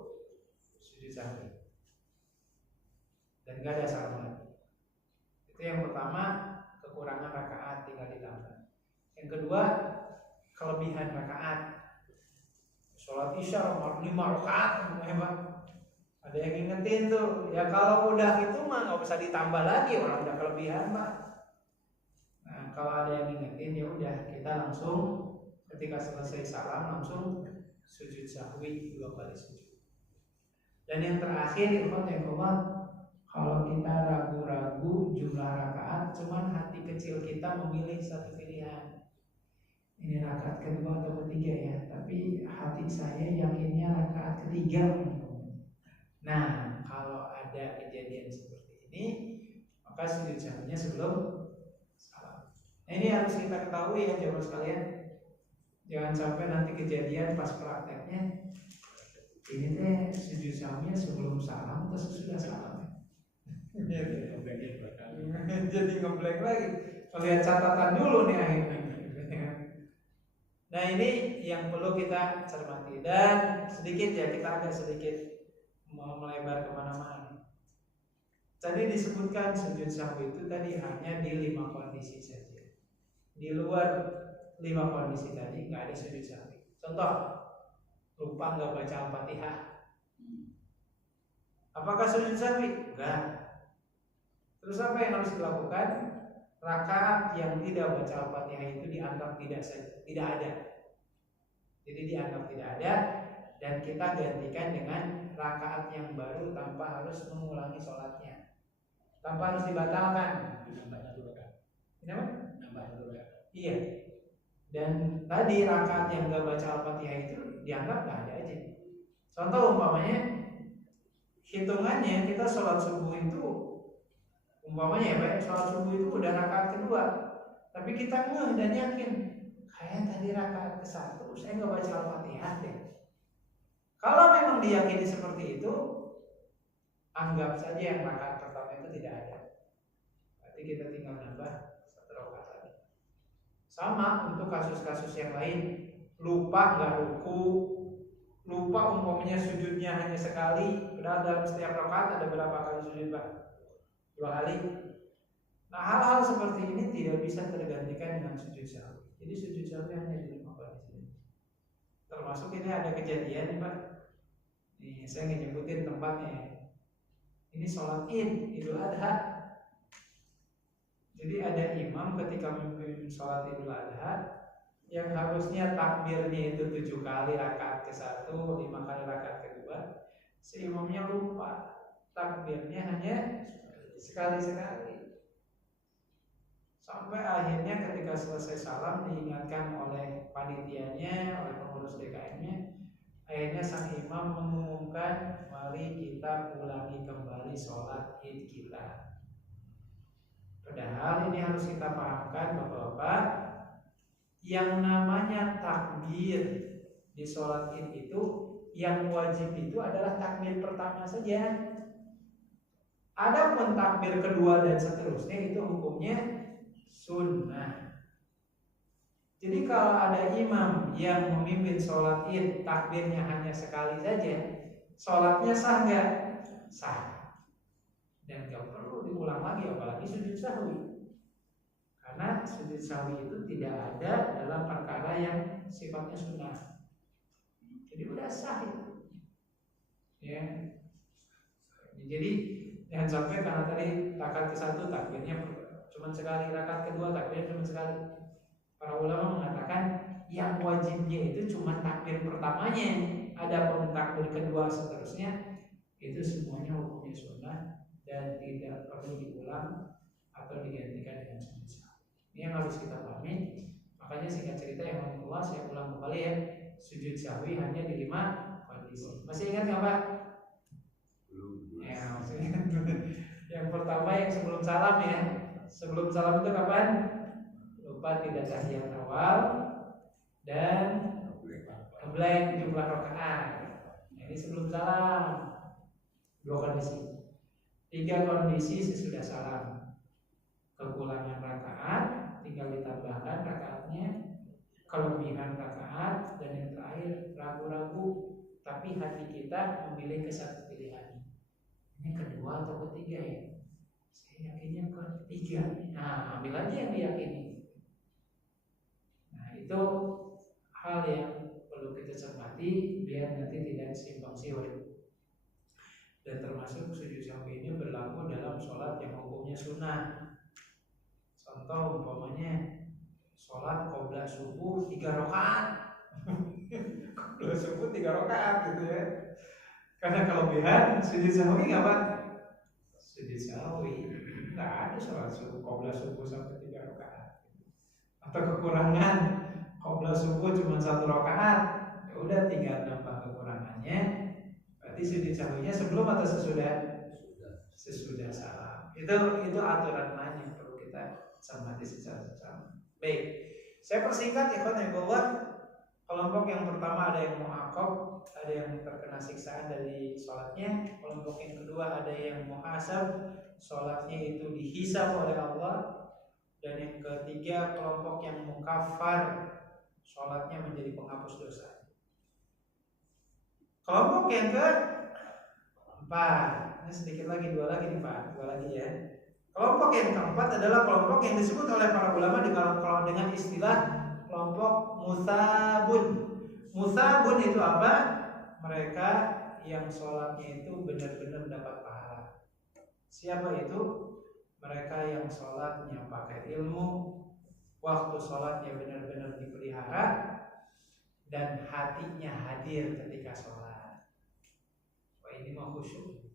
sujud sahwi. Dan gak ada salam lagi. Itu yang pertama, kekurangan rakaat tinggal ditambah. Yang kedua, kelebihan rakaat. Sholat isya 5 rakaat hebat. Ada yang ingetin tuh, ya kalau udah itu mah nggak usah ditambah lagi, orang udah kelebihan Pak. Nah kalau ada yang ingetin ya udah kita langsung ketika selesai salam langsung sujud sahwi 2 kali sujud. Dan yang terakhir kalau kita ragu-ragu jumlah rakaat, cuman hati kecil kita memilih satu pilihan. Ini rakaat kedua atau ketiga ya, tapi hati saya yakinnya rakaat ketiga. Nah, kalau ada kejadian seperti ini, maka sujud sahwinya sebelum salam. Nah, ini harus kita ketahui ya jemaah sekalian. Jangan sampai nanti kejadian pas prakteknya ini teh sujud sahwinya sebelum salam atau sesudah salam. Jadi ngeblank lagi. Lihat catatan dulu nih akhirnya. Nah ini yang perlu kita cermati. Dan sedikit ya, kita agak sedikit mau melebar kemana-mana. Tadi disebutkan sujud sahwi itu tadi hanya di 5 kondisi saja. Di luar 5 kondisi tadi nggak ada sujud sahwi. Contoh, lupa nggak baca Al-Fatihah. Apakah sujud sahwi? Enggak. Terus apa yang harus dilakukan? Rakaat yang tidak baca Al-Fatihah itu dianggap tidak ada. Jadi dianggap tidak ada dan kita gantikan dengan rakaat yang baru tanpa harus mengulangi sholatnya, tanpa harus dibatalkan. Kenapa? Iya. Dan tadi rakaat yang gak baca Al-Fatihah itu dianggap gak ada aja. Contoh umpamanya, hitungannya kita sholat subuh itu, umpamanya ya Pak, sholat subuh itu udah rakaat kedua, tapi kita ngeh dan yakin, kayak tadi rakaat ke-1 saya gak baca Al-Fatihah deh. Kalau memang diyakini seperti itu, anggap saja yang rakaat pertama itu tidak ada. Berarti kita tinggal nambah 1 rakaat lagi. Sama untuk kasus-kasus yang lain, lupa nggak ruku, lupa umpamanya sujudnya hanya sekali, padahal dalam setiap rakaat ada berapa kali sujud Pak? 2 kali. Nah hal-hal seperti ini tidak bisa tergantikan dengan sujud sahwi. Jadi sujud sahwi hanya di 5 kali. Termasuk ini ada kejadian nih Pak. Nih saya nyebutin tempatnya. Ini sholat Idul Adha. Jadi ada imam ketika memimpin sholat Idul Adha yang harusnya takbirnya itu 7 kali rakaat ke-1, 5 kali rakaat kedua, si imamnya lupa takbirnya hanya sekali-sekali. Sampai akhirnya ketika selesai salam diingatkan oleh panitianya, oleh pengurus DKM-nya, akhirnya sang imam mengumumkan, mari kita ulangi kembali sholat Id kita. Padahal ini harus kita pahamkan Bapak-bapak, yang namanya takbir di sholat Id itu, yang wajib itu adalah takbir pertama saja. Adapun takbir kedua dan seterusnya itu hukumnya sunnah. Jadi kalau ada imam yang memimpin sholat Id takbirnya hanya sekali saja, sholatnya sah nggak? Sah. Dan nggak perlu diulang lagi, apalagi sujud sahwi. Karena sujud sahwi itu tidak ada dalam perkara yang sifatnya sunnah. Jadi udah sah itu. Ya. Jadi jangan sampai karena tadi rakaat ke-1 takbirnya cuma sekali, rakaat kedua takbirnya cuma sekali. Para ulama mengatakan yang wajibnya itu cuma takbir pertamanya, adapun takbir kedua seterusnya itu semuanya hukumnya sunnah dan tidak perlu diulang atau digantikan dengan sujud sahwi. Ini yang harus kita pahami. Makanya singkat cerita yang Allah, saya ulang kembali ya, sujud sahwi hanya di 5 kondisi. Masih ingat nggak Pak? Ya, masih ingat. Yang pertama yang sebelum salam ya. Sebelum salam itu kapan? Lupa tidak tahiyat awal dan ngeblank jumlah rakaat. Ini sebelum salam. 2 kondisi. 3 kondisi sesudah salam. Kekurangan rakaat, tinggal ditambahkan rakaatnya, kelebihan rakaat, dan yang terakhir ragu-ragu tapi hati kita memilih ke satu pilihan. Ini kedua atau ketiga ya? Saya yakinnya ketiga. Nah, ambil aja yang diyakini. Nah, itu hal yang perlu kita cermati biar nanti tidak simpang siur. Dan termasuk sujud sahwi ini berlaku dalam sholat yang hukumnya sunnah. Contoh umpamanya sholat qobla subuh 3 rakaat. Qobla subuh 3 rakaat gitu ya. Karena kelebihan sujud sahwi nggak Pak? Sujud sahwi nggak ada sholat subuh qobla subuh sampai 3 rakaat. Atau kekurangan qobla subuh cuma 1 rakaat, ya udah tinggal nambah kekurangannya. Berarti sujud sahwinya sebelum atau sesudah? Sesudah salam. Itu aturan lain yang perlu kita cermati secara bersama. Baik, saya persingkat ikhwan. Kelompok yang pertama ada yang mu'aqab, ada yang terkena siksaan dari sholatnya. Kelompok yang kedua ada yang muhasab, sholatnya itu dihisab oleh Allah. Dan yang ketiga kelompok yang mukaffar, sholatnya menjadi penghapus dosa. Kelompok yang keempat, ini sedikit lagi, 2 lagi nih Pak, 2 lagi ya. Kelompok yang keempat adalah kelompok yang disebut oleh para ulama dengan istilah kelompok musabun. Musabun itu apa? Mereka yang sholatnya itu benar-benar dapat pahala. Siapa itu? Mereka yang sholatnya pakai ilmu, waktu sholatnya benar-benar dipelihara, dan hatinya hadir ketika sholat. Wah, ini mah khusyuk.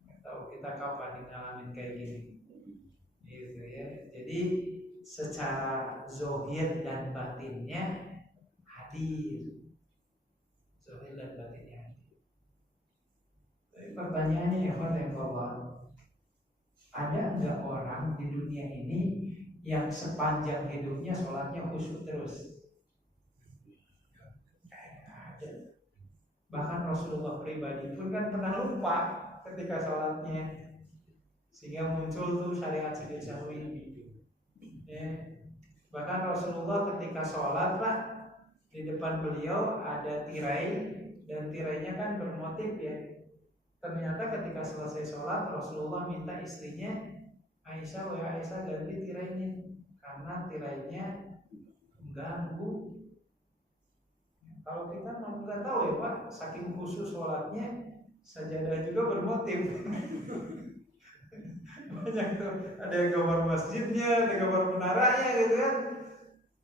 Nggak tahu kita kapan ngalamin kayak gini, gitu ya. Jadi secara zohir dan batinnya hadir, zohir dan batinnya hadir. Tapi pertanyaannya ya Allah, ada nggak orang di dunia ini yang sepanjang hidupnya sholatnya khusyuk terus? Ada. Bahkan Rasulullah pribadi pun kan pernah lupa ketika sholatnya, sehingga muncul tuh syariat sujud sahwi. Ya. Bahkan Rasulullah ketika sholat lah, di depan beliau ada tirai, dan tirainya kan bermotif ya. Ternyata ketika selesai sholat, Rasulullah minta istrinya, Aisyah, wahai Aisyah, ganti tirainya, karena tirainya mengganggu. Kalau kita nggak tahu ya Pak, saking khusus sholatnya, sajadah juga bermotif. Banyak tuh, ada yang gambar masjidnya, ada gambar menaranya gitu kan.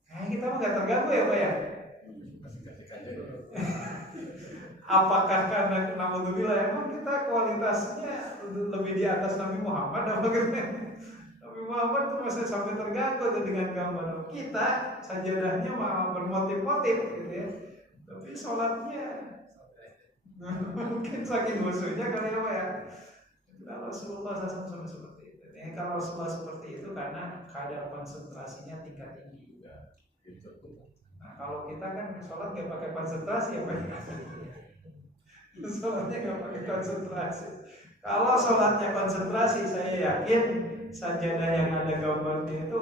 Kayak kita mah nggak terganggu ya Pak ya. Apakah karena naudzubillah emang kita kualitasnya lebih di atas Nabi Muhammad apa gitu? Nabi Muhammad tuh masih sampai terganggu tuh dengan gambar, kita sajadahnya malah bermotif-motif gitu ya. Tapi sholatnya mungkin saking khusyuknya kali apa ya. Kalau Rasulullah sampai seperti itu. Ya, kalau Rasulullah seperti itu karena kadar konsentrasinya tingkat tinggi. Nah kalau kita kan sholat gak pakai konsentrasi ya Pak. Sholatnya gak pakai konsentrasi. Kalau sholatnya konsentrasi, saya yakin sajadah yang ada gambarnya itu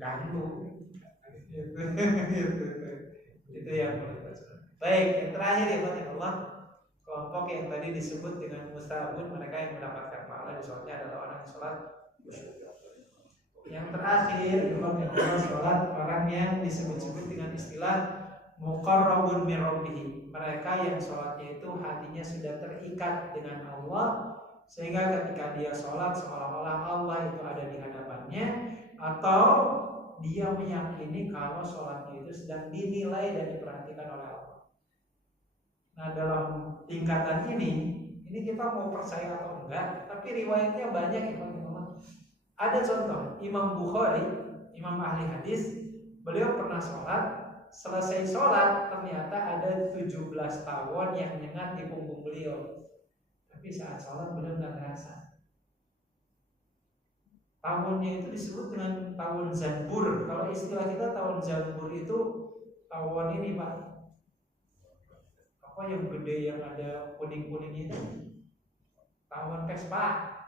ganggu. Itu yang perlu. Baik, yang terakhir ya Allah, kelompok yang tadi disebut dengan mustabun, mereka yang mendapatkan pahala di sholatnya adalah orang yang sholat khusyuk. Yang terakhir adalah sholat orang yang disebut-sebut dengan istilah muqarrabun min rabbih. Mereka yang sholatnya itu hatinya sudah terikat dengan Allah, sehingga ketika dia sholat seolah-olah Allah itu ada di hadapannya, atau dia meyakini kalau sholatnya itu sedang dinilai dan diperhatikan oleh Allah. Nah dalam tingkatan ini kita mau percaya atau enggak, tapi riwayatnya banyak ya teman-teman. Ada contoh Imam Bukhari, Imam ahli hadis, beliau pernah sholat, selesai sholat ternyata ada 17 tawon yang nyengat di punggung beliau. Tapi saat sholat beliau nggak ngerasa. Tawonnya itu disebut dengan tawon zanbur. Kalau istilah kita tawon zanbur itu tawon ini Pak, apa yang gede yang ada kuning-kuning itu, tawon Vespa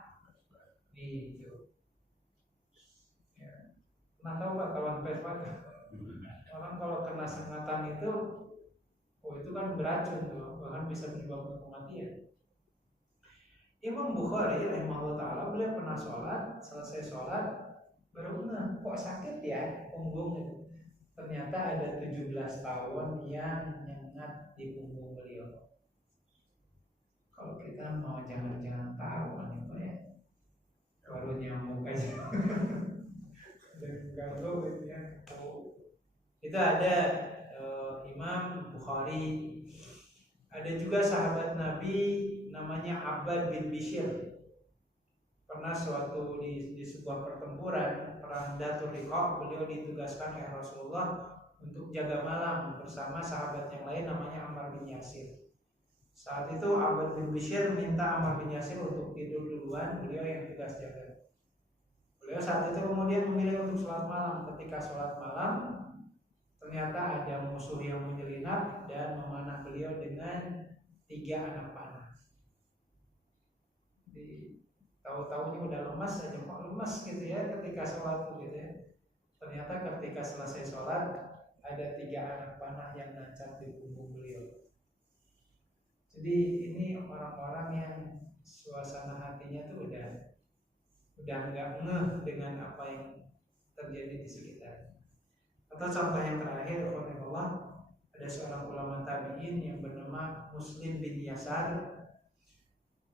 gitu ya. Nah tahu Pak tawon Vespa? Orang kalau kena sengatan itu, oh itu kan beracun tuh, bahkan bisa menyebabkan kematian. Imam Bukhari rahimahullah ta'ala, beliau pernah sholat, selesai sholat baru kok sakit ya punggungnya. Ternyata ada 17 tawon yang nyengat di punggung beliau. Kalau kita mau jangan-jangan tawon itu ya, baru nyamuk aja. Dan galau gitu ya. Itu ada Imam Bukhari. Ada juga sahabat Nabi namanya Abbad bin Bishr. Pernah suatu di sebuah pertempuran perang Dhatul Riqa, beliau ditugaskan oleh Rasulullah untuk jaga malam bersama sahabat yang lain namanya Ammar bin Yasir. Saat itu Abbad bin Bishr minta Ammar bin Yasir untuk tidur duluan, beliau yang tugas jaga. Beliau saat itu kemudian memilih untuk sholat malam. Ketika sholat malam, ternyata ada musuh yang menyelinap dan memanah beliau dengan 3 anak panah. Jadi tahu-tahunya udah lemas aja, kok lemas gitu ya ketika sholat gitu ya. Ternyata ketika selesai sholat ada 3 anak panah yang nancap di punggung beliau. Jadi ini orang-orang yang suasana hatinya tuh udah nggak ngeh dengan apa yang terjadi di sekitar. Atau contoh yang terakhir, Allah, ada seorang ulama tabi'in yang bernama Muslim bin Yasar.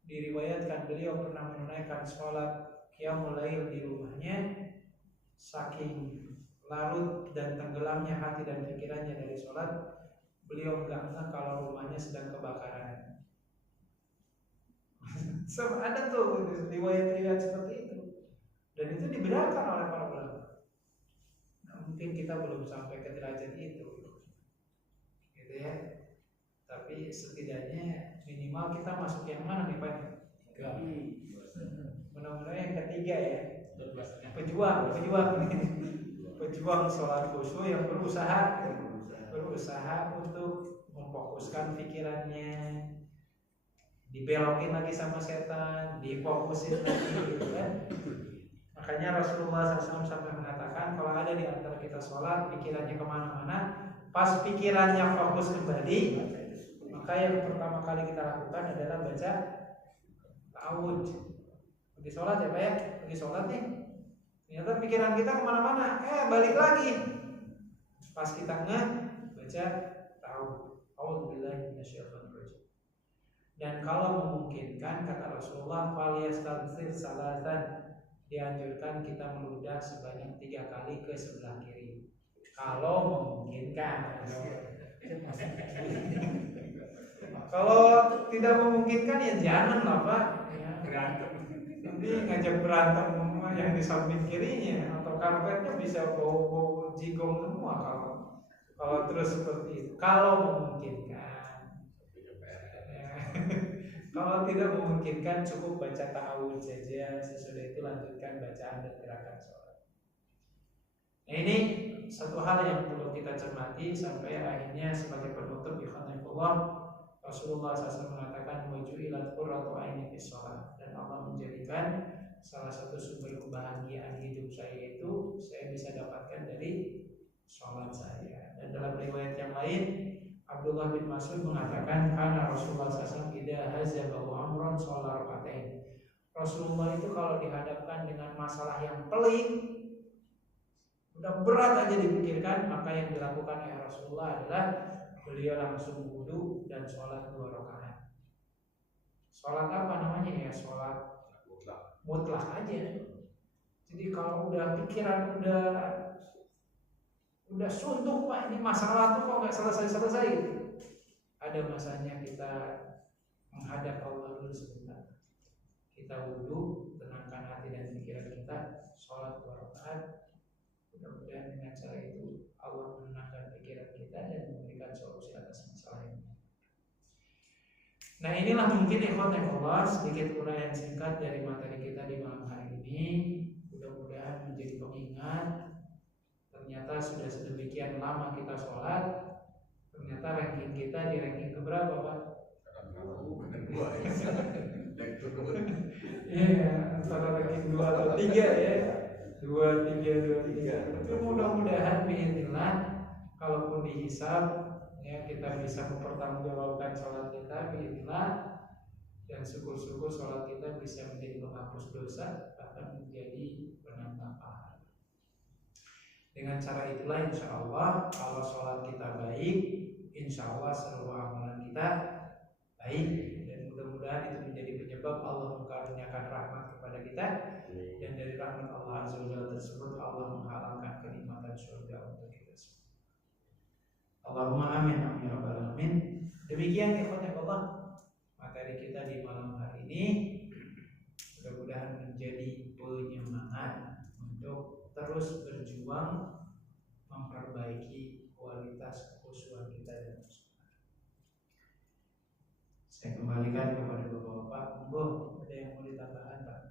Diriwayatkan beliau pernah menunaikan sholat qiyamul lail di rumahnya, saking larut dan tenggelamnya hati dan pikirannya dari sholat, beliau nggak ngeh kalau rumahnya sedang kebakaran. Ada tuh riwayat-riwayat seperti itu, dan itu dibenarkan oleh para ulama. Nah, mungkin kita belum sampai ke derajat itu, gitu ya. Tapi setidaknya minimal kita masuk yang mana nih Pak? Mudah-mudahan yang ketiga ya. Pejuang sholat khusyuk yang berusaha untuk memfokuskan pikirannya, dibelokin lagi sama setan, difokusin lagi, gitu kan? Makanya Rasulullah SAW sampai mengatakan kalau ada di antara kita sholat pikirannya kemana-mana, pas pikirannya fokus kembali, maka yang pertama kali kita lakukan adalah baca ta'awudz. Pergi sholat ya Pak ya, pergi sholat nih, ternyata pikiran kita kemana-mana, balik lagi. Pas kita baca ta'awudz, a'udzubillahi minasyaitonir rajim. Dan kalau memungkinkan, kata Rasulullah, falyastaghfir salatan, dianjurkan kita meludah sebanyak 3 kali ke sebelah kiri. Kalau memungkinkan. Kalau tidak memungkinkan ya jangan lah Pak. Berantem. Nanti ngajak berantem yang di samping kirinya, atau karpetnya bisa bau jigong semua kalau terus seperti itu. Kalau memungkinkan. Kalau tidak memungkinkan cukup baca ta'awudz saja, sesudah itu lanjutkan bacaan dan gerakan sholat. Nah, ini satu hal yang perlu kita cermati sampai akhirnya sebagai penutup ikhwanillah, Rasulullah SAW mengatakan waju'ilat qurratu aini fis shalah, dan Allah menjadikan salah satu sumber kebahagiaan hidup saya itu saya bisa dapatkan dari sholat saya. Dan dalam riwayat yang lain Abdullah bin Mas'ud mengatakan karena Rasulullah SAW idza hazabahu amrun sholat rakaatain. Rasulullah itu kalau dihadapkan dengan masalah yang pelik, udah berat aja dipikirkan, maka yang dilakukan oleh Rasulullah adalah beliau langsung wudu dan sholat 2 rakaat. Sholat apa namanya ya? Sholat mutlak aja. Jadi kalau udah pikiran udah suntuk Pak, ini masalah tuh kok nggak selesai-selesai. Ada masanya kita menghadap Allah dulu sebentar. Kita wudu, tenangkan hati dan pikiran kita, sholat 2 rakaat. Mudah-mudahan dengan cara itu Allah menenangkan pikiran kita dan memberikan solusi atas masalah ini. Nah, inilah mungkin ikhwanillah sedikit uraian singkat dari materi kita di malam hari ini. Mudah-mudahan menjadi pengingat. Ternyata sudah sedemikian lama kita sholat, ternyata ranking kita di ranking keberapa Pak? Iya, antara ranking 2 atau 3 ya. 2, 3. Tapi mudah-mudahan biidznillah kalaupun dihisab ya kita bisa mempertanggungjawabkan sholat kita biidznillah, dan syukur-syukur sholat kita bisa menjadi penghapus dosa, bahkan menjadi penambah pahala. Dengan cara itulah insya Allah kalau sholat kita baik, insya Allah seluruh amalan kita baik, dan mudah-mudahan itu menjadi penyebab Allah mengaruniakan rahmat kepada kita, dan dari rahmat Allah Azza wa Jalla tersebut Allah menghalalkan kenikmatan surga untuk kita semua. Allahumma amin amin ya rabbal alamin. Demikian ikhwanillah materi kita di malam hari ini. Mudah-mudahan menjadi penyemangat untuk terus berjuang memperbaiki kualitas kekhusyuan kita dan kesucian. Saya kembalikan kepada Bapak-bapak. Monggo, ada yang mau ditambahkan Pak?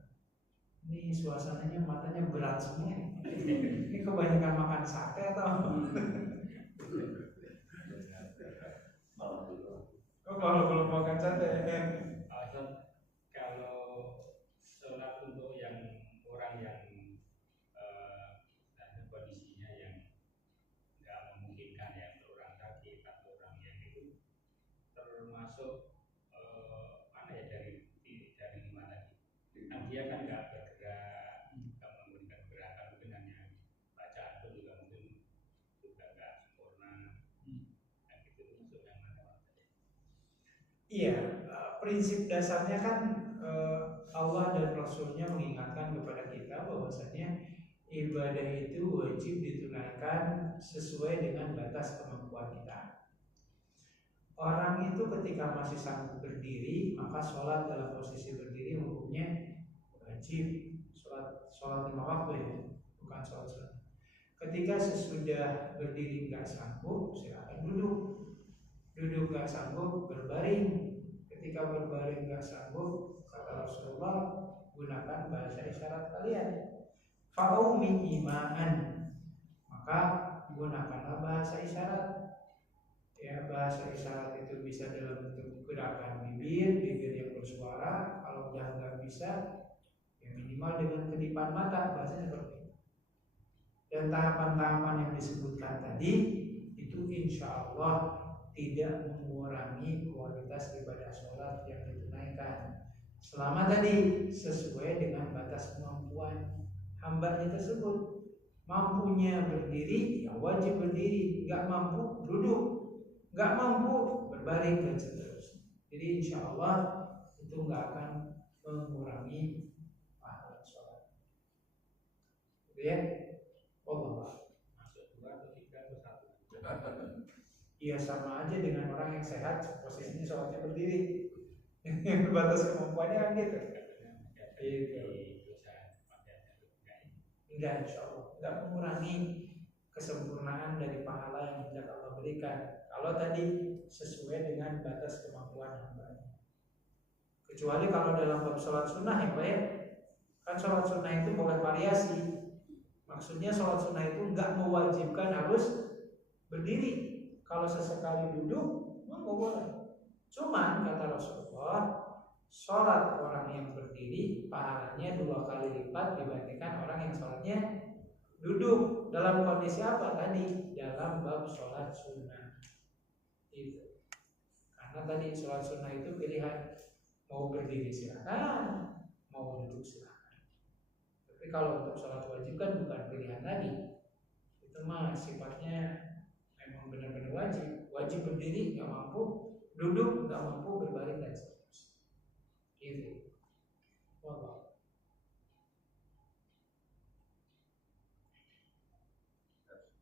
Ini suasananya matanya berat semua. Ini kebanyakan makan sate atau? Kalau belum makan sate kalau sholat untuk yang orang yang kondisinya yang nggak memungkinkan ya, untuk orang sakit atau orang yang itu termasuk mana ya dari mana kan dia kan nggak bergerak, nggak memberikan gerakan, mungkin hanya bacaan pun juga mungkin juga nggak sempurna. Nah, itu masuk yang mana? Iya, prinsip dasarnya kan Allah dan Rasulnya mengingatkan kepada kita bahwasanya ibadah itu wajib ditunaikan sesuai dengan batas kemampuan kita. Orang itu ketika masih sanggup berdiri, maka sholat dalam posisi berdiri hukumnya wajib. Sholat 5 waktu ya, bukan sholat sunnah. Ketika sesudah berdiri nggak sanggup, silakan duduk. Duduk nggak sanggup, berbaring. Ketika berbaring nggak sanggup, kata Rasulullah, gunakan bahasa isyarat kalian. Fa'umi imaan, maka gunakanlah bahasa isyarat. Ya, bahasa isyarat itu bisa dalam bentuk gerakan bibir yang bersuara. Kalau udah nggak bisa, ya minimal dengan kedipan mata, bahasanya seperti itu. Dan tahapan-tahapan yang disebutkan tadi itu insya Allah tidak mengurangi kualitas ibadah sholat yang ditunaikan. Selama tadi sesuai dengan batas kemampuan hambanya tersebut. Mampunya berdiri, ya wajib berdiri. Nggak mampu, duduk. Nggak mampu, berbaring dan seterusnya. Jadi insya Allah itu nggak akan mengurangi pahala sholat. Gitu ya. Allah. Masuk 2 atau 3 atau 1. Iya, sama aja dengan orang yang sehat posisinya sholatnya berdiri. Batas kemampuannya kan gitu. Enggak, insya Allah enggak mengurangi kesempurnaan dari pahala yang hendak Allah berikan. Kalau tadi sesuai dengan batas kemampuan hamba. Kecuali kalau dalam bab sholat sunnah ya Pak ya. Kan sholat sunnah itu boleh variasi. Maksudnya sholat sunnah itu enggak mewajibkan harus berdiri. Kalau sesekali duduk, enggak boleh. Cuman kata Rasulullah, sholat orang yang berdiri pahalanya 2 kali lipat dibandingkan orang yang sholatnya duduk. Dalam kondisi apa tadi? Dalam bab sholat sunnah itu. Karena tadi sholat sunnah itu pilihan, mau berdiri silakan, mau duduk silakan. Tapi kalau untuk sholat wajib kan bukan pilihan tadi. Itu mah sifatnya memang benar-benar wajib. Wajib berdiri nggak mampu, duduk nggak mampu, berbaring dan seterusnya. Gitu. Wallah.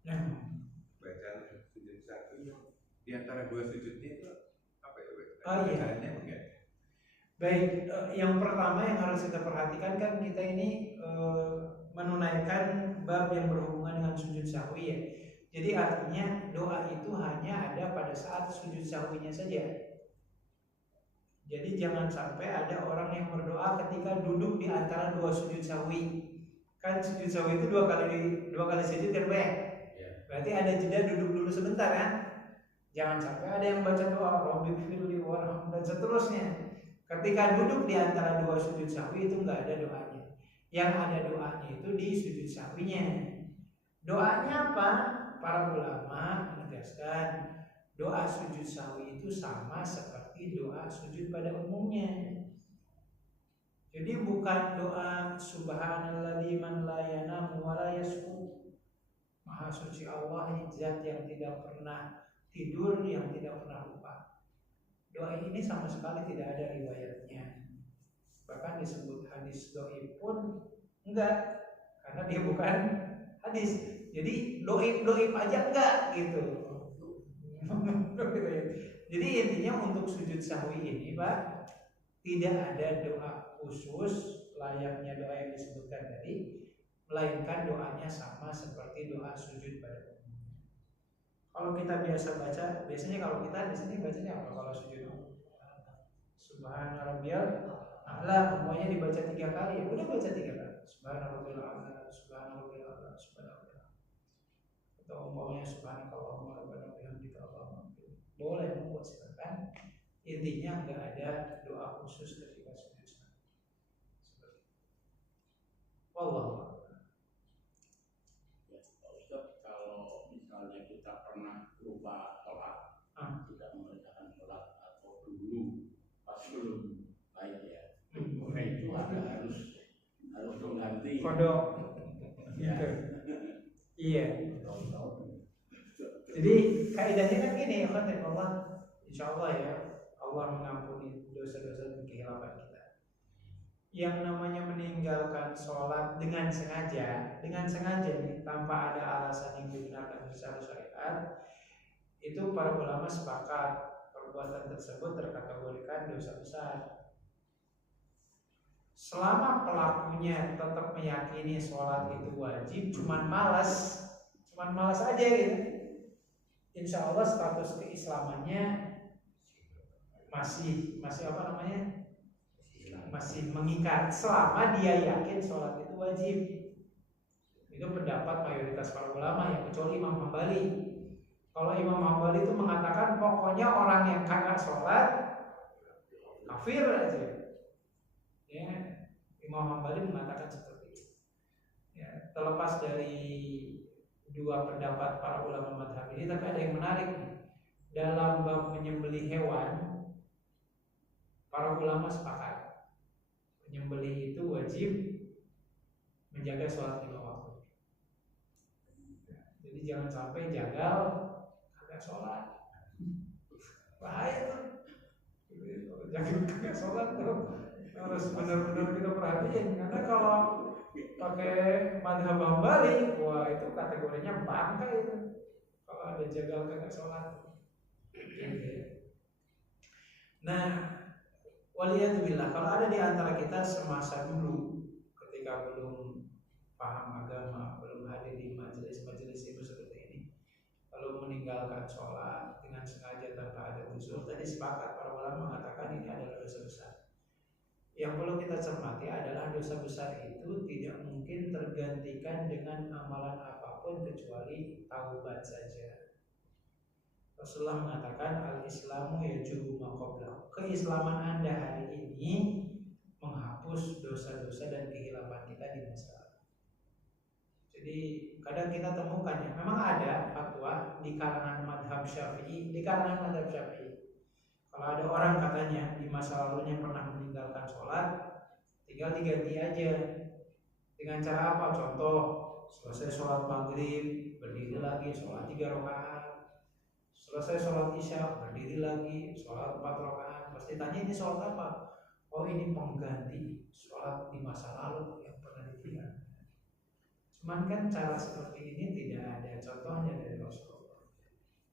Nah, bacaan sujud satu di antara 2 sujudnya itu apa ya? Oh iya. Bacaannya mungkin. Baik, yang pertama yang harus kita perhatikan kan kita ini menunaikan bab yang berhubungan dengan sujud sahwi ya. Jadi artinya doa itu hanya ada pada saat sujud sahwinya saja. Jadi jangan sampai ada orang yang berdoa ketika duduk di antara 2 sujud sahwi. Kan sujud sahwi itu 2 kali sujud kan Pak? Berarti ada jeda duduk dulu sebentar kan? Jangan sampai ada yang baca doa Rabbi firli warham dan seterusnya. Ketika duduk di antara 2 sujud sahwi itu enggak ada doanya. Yang ada doanya itu di sujud sahwinya. Doanya apa? Para ulama menegaskan doa sujud sahwi itu sama seperti doa sujud pada umumnya. Jadi bukan doa subhanalladzi man la yanamu wa la yasqu. Maha suci Allah, zat yang tidak pernah tidur, yang tidak pernah lupa. Doa ini sama sekali tidak ada riwayatnya. Bahkan disebut hadis dhaif pun enggak, karena dia bukan hadis. Jadi doib aja enggak gitu. Jadi intinya untuk sujud sahwi ini Pak, tidak ada doa khusus layaknya doa yang disebutkan tadi, melainkan doanya sama seperti doa sujud pada umumnya. Kalau kita biasa baca, biasanya kalau kita di sini bacanya apa kalau sujud? Subhana rabbiyal a'la, semuanya dibaca 3 kali. Ya udah baca 3 kali. Subhana rabbiyal a'la, subhana rabbiyal a'la, subhana rabbiyal a'la. Atau umpamanya subhanakallahumma rabbana bihamdika Allahumma. Boleh membuat silakan. Intinya enggak ada doa khusus ketika sujud sahwi. Seperti itu. Wallahu Kalau misalnya kita pernah lupa sholat, tidak mengerjakan sholat atau dulu pas belum baik ya, nah itu harus mengganti kodok. ya. Iya. Jadi kaidahnya kan gini, Allah, insya Allah ya, Allah mengampuni dosa-dosa dan kehilafan kita. Yang namanya meninggalkan sholat dengan sengaja nih, tanpa ada alasan yang dibenarkan secara syariat, itu para ulama sepakat perbuatan tersebut terkategorikan dosa besar. Selama pelakunya tetap meyakini sholat itu wajib, cuman malas aja gitu, insya Allah status keislamannya masih apa namanya, masih mengikat selama dia yakin sholat itu wajib. Itu pendapat mayoritas para ulama, yang kecuali Imam Hambali. Kalau Imam Hambali itu mengatakan pokoknya orang yang kagak sholat kafir aja. Ya, Imam Hambali mengatakan seperti itu. Ya, terlepas dari dua pendapat para ulama madhab ini, tapi ada yang menarik nih. Dalam bab menyembelih hewan, para ulama sepakat menyembelih itu wajib menjaga sholat 5 waktu. Jadi jangan sampai jagal kagak sholat, bahaya tuh. Jangan kagak sholat tuh harus benar-benar kita perhatiin, karena kalau pakai madhab Hambali, wah itu kategorinya bangka itu kalau ada jagal kagak sholat. Nah, waliyadzubillah, kalau ada di antara kita semasa dulu ketika belum paham agama, belum hadir di majelis-majelis itu seperti ini, lalu meninggalkan sholat dengan sengaja tanpa ada uzur, tadi sepakat para ulama mengatakan ini adalah dosa besar. Yang perlu kita cermati adalah dosa besar itu tidak mungkin tergantikan dengan amalan apapun kecuali taubat saja. Rasulullah mengatakan al-islamu yajubu ma qablahu. Keislaman Anda hari ini menghapus dosa-dosa dan kehilapan kita di masa lalu. Jadi kadang kita temukan ya, memang ada fatwa di kalangan madhab Syafi'i, kalau ada orang katanya di masa lalunya pernah meninggalkan sholat, tinggal diganti aja. Dengan cara apa? Contoh, selesai sholat maghrib, berdiri lagi, sholat 3 rakaat. Selesai sholat isya, berdiri lagi, sholat 4 rakaat. Pasti tanya ini sholat apa? Oh ini pengganti sholat di masa lalu yang pernah ditinggalkan. Cuman kan cara seperti ini tidak ada contohnya dari Rasulullah.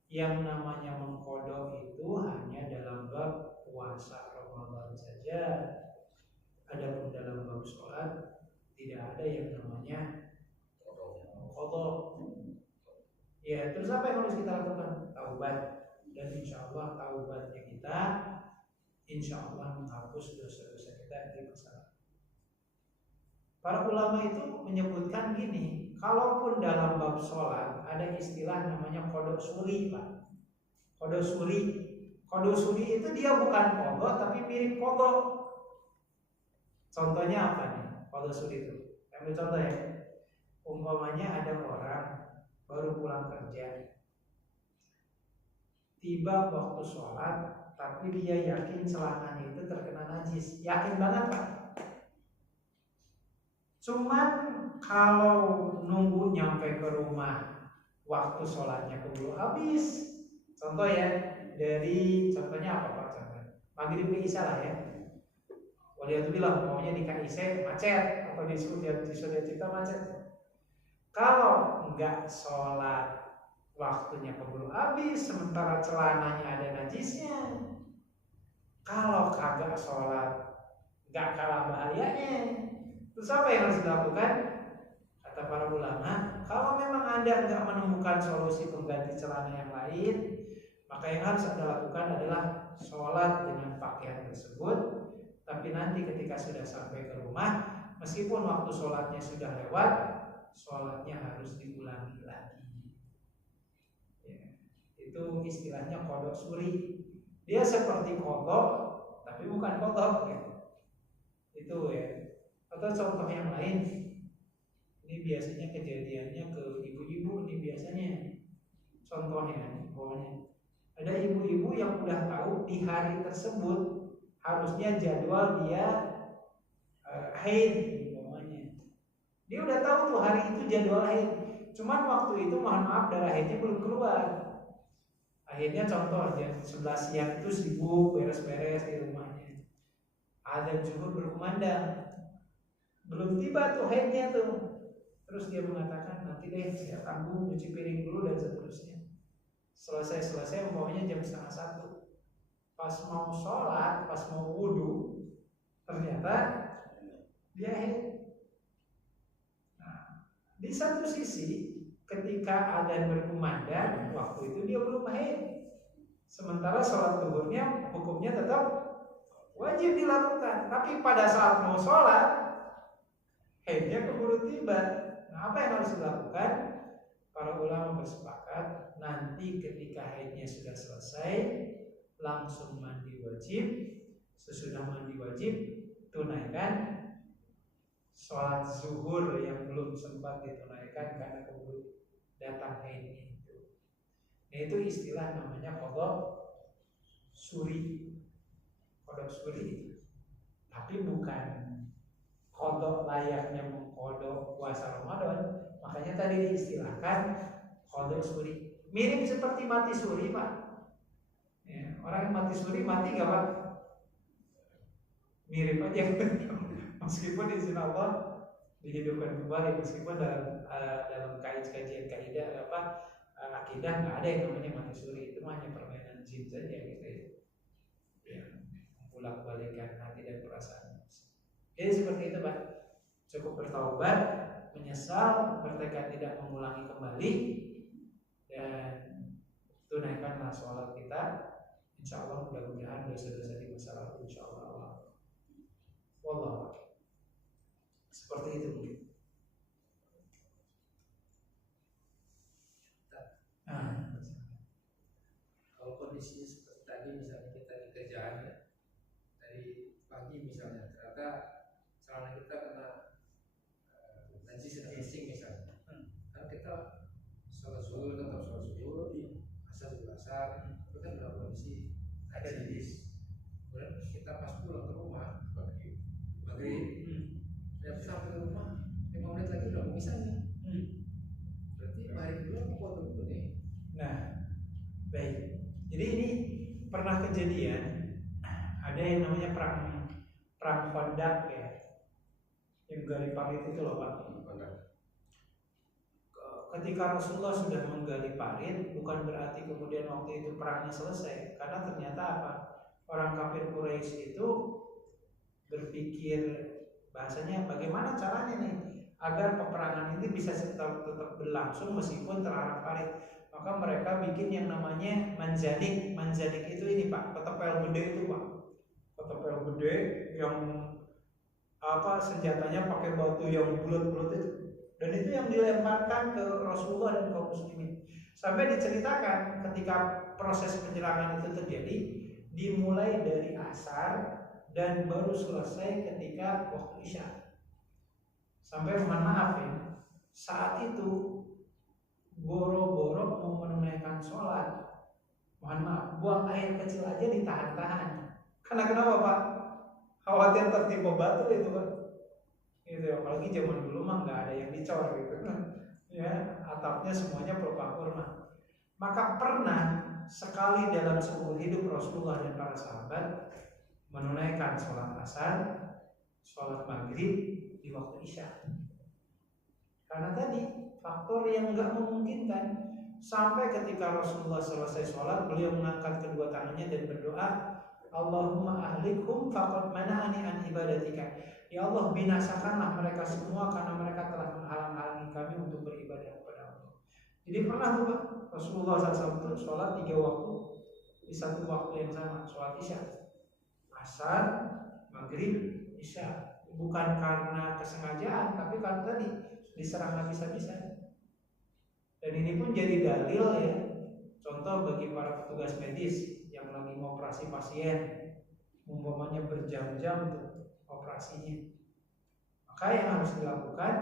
Yang namanya mengkodok itu hanya dalam bab puasa Ramadan saja. Adapun dalam bab sholat tidak ada yang namanya kodok. Ya, terus apa yang harus kita lakukan? Taubat. Dan insya Allah taubatnya kita, insya Allah menghapus dosa-dosa kita di masa lalu. Para ulama itu menyebutkan gini, kalaupun dalam bab sholat ada istilah namanya kodok suri, Pak. Kodok suri itu dia bukan kodok tapi mirip kodok. Contohnya apa nih? Kodok suri itu. Ambil contoh ya. Umpamanya ada orang baru pulang kerja, tiba waktu sholat, tapi dia yakin celananya itu terkena najis, yakin banget Pak. Cuman kalau nunggu nyampe ke rumah, waktu sholatnya keburu habis. Contoh ya, dari contohnya apa Pak? Contoh maghrib ke isya lah ya. Waliyadzubillah, maunya di KIC macet atau di Sudircita macet. Kalau enggak sholat waktunya keburu habis, sementara celananya ada najisnya. Kalau kagak sholat enggak kalah bahayanya. Terus apa yang harus dilakukan? Kata para ulama, kalau memang Anda enggak menemukan solusi pengganti celana yang lain, maka yang harus Anda lakukan adalah sholat dengan pakaian tersebut. Tapi nanti ketika sudah sampai ke rumah, meskipun waktu sholatnya sudah lewat, sholatnya harus diulangi lagi. Ya, itu istilahnya kodok suri. Dia seperti kodok, tapi bukan kodok. Ya. Itu ya. Atau contoh yang lain, ini biasanya kejadiannya ke ibu-ibu. Ini biasanya contohnya, pokoknya ada ibu-ibu yang udah tahu di hari tersebut harusnya jadwal dia haid. Dia udah tahu tuh hari itu jadwal haid. Cuman waktu itu mohon maaf darah haidnya belum keluar. Akhirnya contoh jam 11 siang itu sibuk beres-beres di rumahnya. Adzan zuhur berkumandang. belum tiba tuh haidnya tuh. Terus dia mengatakan nanti deh saya tanggung nyuci piring dulu dan seterusnya. Selesai umpamanya jam 12:30. Pas mau sholat, pas mau wudhu, ternyata dia haid. Nah, di satu sisi ketika adzan berkumandang, waktu itu dia belum haid. Sementara sholat zuhurnya hukumnya tetap wajib dilakukan. Tapi pada saat mau sholat, haidnya keburu tiba. Nah, apa yang harus dilakukan? Para ulama bersepakat nanti ketika haidnya sudah selesai, langsung mandi wajib. Sesudah mandi wajib, tunaikan sholat zuhur yang belum sempat ditunaikan karena keburu datang haidnya itu. Nah, itu istilah namanya qadha suri. Qadha suri. Tapi bukan qadha layaknya mengqadha puasa Ramadan. Makanya tadi diistilahkan qadha suri. Mirip seperti mati suri, Pak. Ya, orang yang mati suri mati gak, Pak? Mirip aja. Meskipun izin Allah dihidupkan kembali, meskipun dalam kajian kaidah akidah nggak ada yang namanya mati suri, itu hanya permainan jin saja gitu ya, bolak-balikan hati dan perasaan. Jadi seperti itu, Pak. Cukup bertaubat, menyesal, bertekad tidak mengulangi kembali, dan tunaikanlah sholat kita. Insya Allah mudah-mudahan dosa-dosa di masa lalu insya Allah wallah. Seperti itu mungkin. Nah, kalau kondisi seperti tadi misalnya kita di kerjaan ya, dari pagi misalnya ternyata celana kita kena najis kencing misalnya, kan kita sholat zuhur tetap sholat zuhur, asar juga asar, itu kan dalam kondisi ada najis. Kemudian kita pas pulang ke rumah maghrib, dan sampai ke rumah 5 menit lagi udah mau misalnya. Berarti hari kedua aku foto dulu nih. Nah, baik. Jadi ini pernah kejadian ada yang namanya perang Khandaq ya, yang gali parit itu loh, Pak. Ketika Rasulullah sudah menggali parit, bukan berarti kemudian waktu itu perangnya selesai, karena ternyata apa? Orang kafir Quraisy itu berpikir bahasanya bagaimana caranya nih agar peperangan ini bisa tetap berlangsung meskipun terarah parit. Maka mereka bikin yang namanya manjanik. Manjanik itu ini, Pak, ketepel gede itu, Pak. Ketepel gede yang senjatanya pakai batu yang bulat-bulat itu. Dan itu yang dilemparkan ke Rasulullah dan kaum muslimin. Sampai diceritakan ketika proses penyerangan itu terjadi, dimulai dari asar dan baru selesai ketika waktu Isya. Sampai mohon maaf ya, saat itu boro-boro mau menunaikan sholat, mohon maaf, buang air kecil aja ditahan-tahan. Karena kenapa, Pak? Khawatir tertimpa batu itu, Pak. Gitu, apalagi zaman dulu mah nggak ada yang dicor gitu kan. Ya, atapnya semuanya pelupa kurma. Maka pernah sekali dalam seumur hidup Rasulullah dan para sahabat menunaikan sholat asar, sholat maghrib di waktu Isya. Karena tadi faktor yang nggak memungkinkan. Sampai ketika Rasulullah selesai sholat, beliau mengangkat kedua tangannya dan berdoa, Allahumma ahlikhum faqad mana'ani an ibadatika. Ya Allah, binasakanlah mereka semua karena mereka telah menghalang-halangi kami untuk beribadah kepada Allah. Jadi pernah tuh, Pak, Rasulullah SAW itu sholat 3 waktu di satu waktu yang sama, sholat Isya, asar, maghrib, Isya. Bukan karena kesengajaan, tapi karena tadi diserang habis-habisan. Dan ini pun jadi dalil ya, contoh bagi para petugas medis yang lagi mengoperasi pasien, umpamanya berjam-jam untuk operasinya. Maka yang harus dilakukan,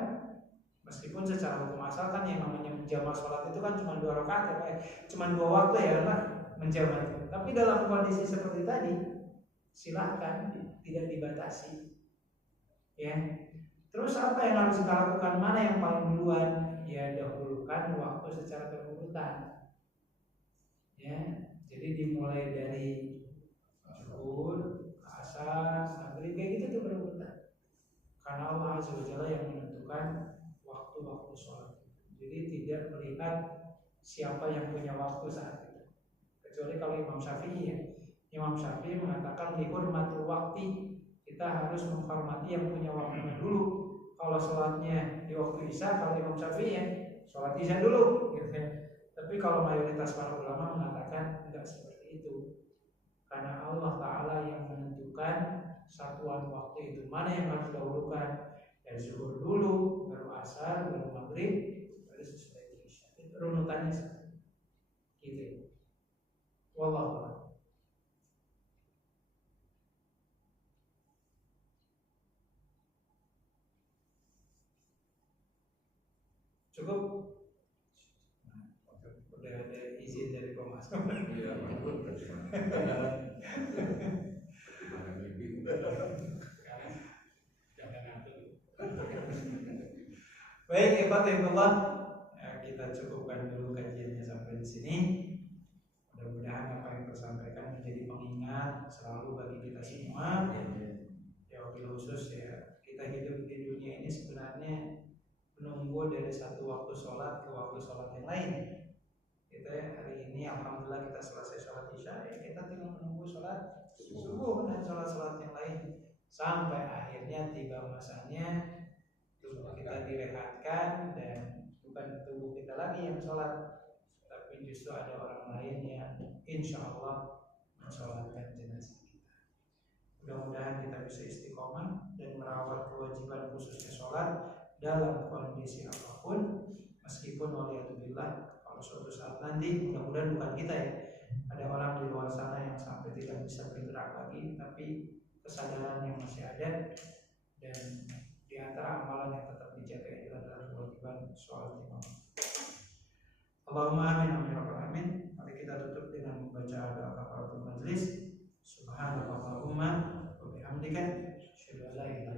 meskipun secara hukum asal kan yang namanya menjamah sholat itu kan cuma 2 rakaat ya, Pak, cuma 2 waktu ya, Pak, menjamah itu. Tapi dalam kondisi seperti tadi, silakan, tidak dibatasi. Ya. Terus apa yang harus kita lakukan? Mana yang paling duluan? Ya, dahulukan waktu secara berurutan. Ya, jadi dimulai dari zuhur, asar, maghrib kayak gitu tuh berurutan. Karena Allah Azza wa Jalla yang menentukan waktu-waktu sholat. Jadi tidak melihat siapa yang punya waktu saat itu. Kecuali kalau Imam Syafi'i ya. Imam Syafi'i mengatakan dihormatul waktu, kita harus menghormati yang punya waktunya dulu. Kalau sholatnya di waktu Isya, kalau Imam Syafi'i ya sholat Isya dulu gitu ya. Tapi kalau mayoritas para ulama mengatakan enggak seperti itu. Karena Allah Ta'ala yang menentukan satuan waktu itu, mana yang harus didahulukan. Ya zuhur dulu, baru asar, baru maghrib, baru sesudah Isya. Itu runutannya seperti itu. Gitu. Wallahu a'lam. Cukup? Udah ada izin dari Komnas. Iya, Baik, ikhwatiullah, kita cukupkan dulu kajiannya sampai di sini. Mudah-mudahan apa yang tersampaikan menjadi pengingat selalu bagi kita semua. Ya, wabil khusus ya, kita hidup di dunia ini sebenarnya menunggu dari satu waktu sholat ke waktu sholat yang lain. Kita hari ini alhamdulillah kita selesai sholat Isya, ya kita tinggal menunggu sholat subuh dan sholat-sholat yang lain sampai akhirnya tiba masanya tubuh kita direhatkan dan bukan tubuh kita lagi yang sholat, tapi justru ada orang lain yang insya Allah mensholatkan jenazah kita. Mudah-mudahan kita bisa istiqomah dan merawat kewajiban khususnya sholat dalam kondisi apapun, meskipun waliyadzubillah kalau suatu saat nanti, mudah-mudahan bukan kita ya, ada orang di luar sana yang sampai tidak bisa bergerak lagi, tapi kesadaran yang masih ada. Dan di antara amalan yang tetap dijaga itu adalah kewajiban sholat imam. Allahumma amin amin rabbal alamin. Mari kita tutup dengan membaca doa kafaratul majlis. Subhanallahumma wa bihamdika, asyhadu an la ilaha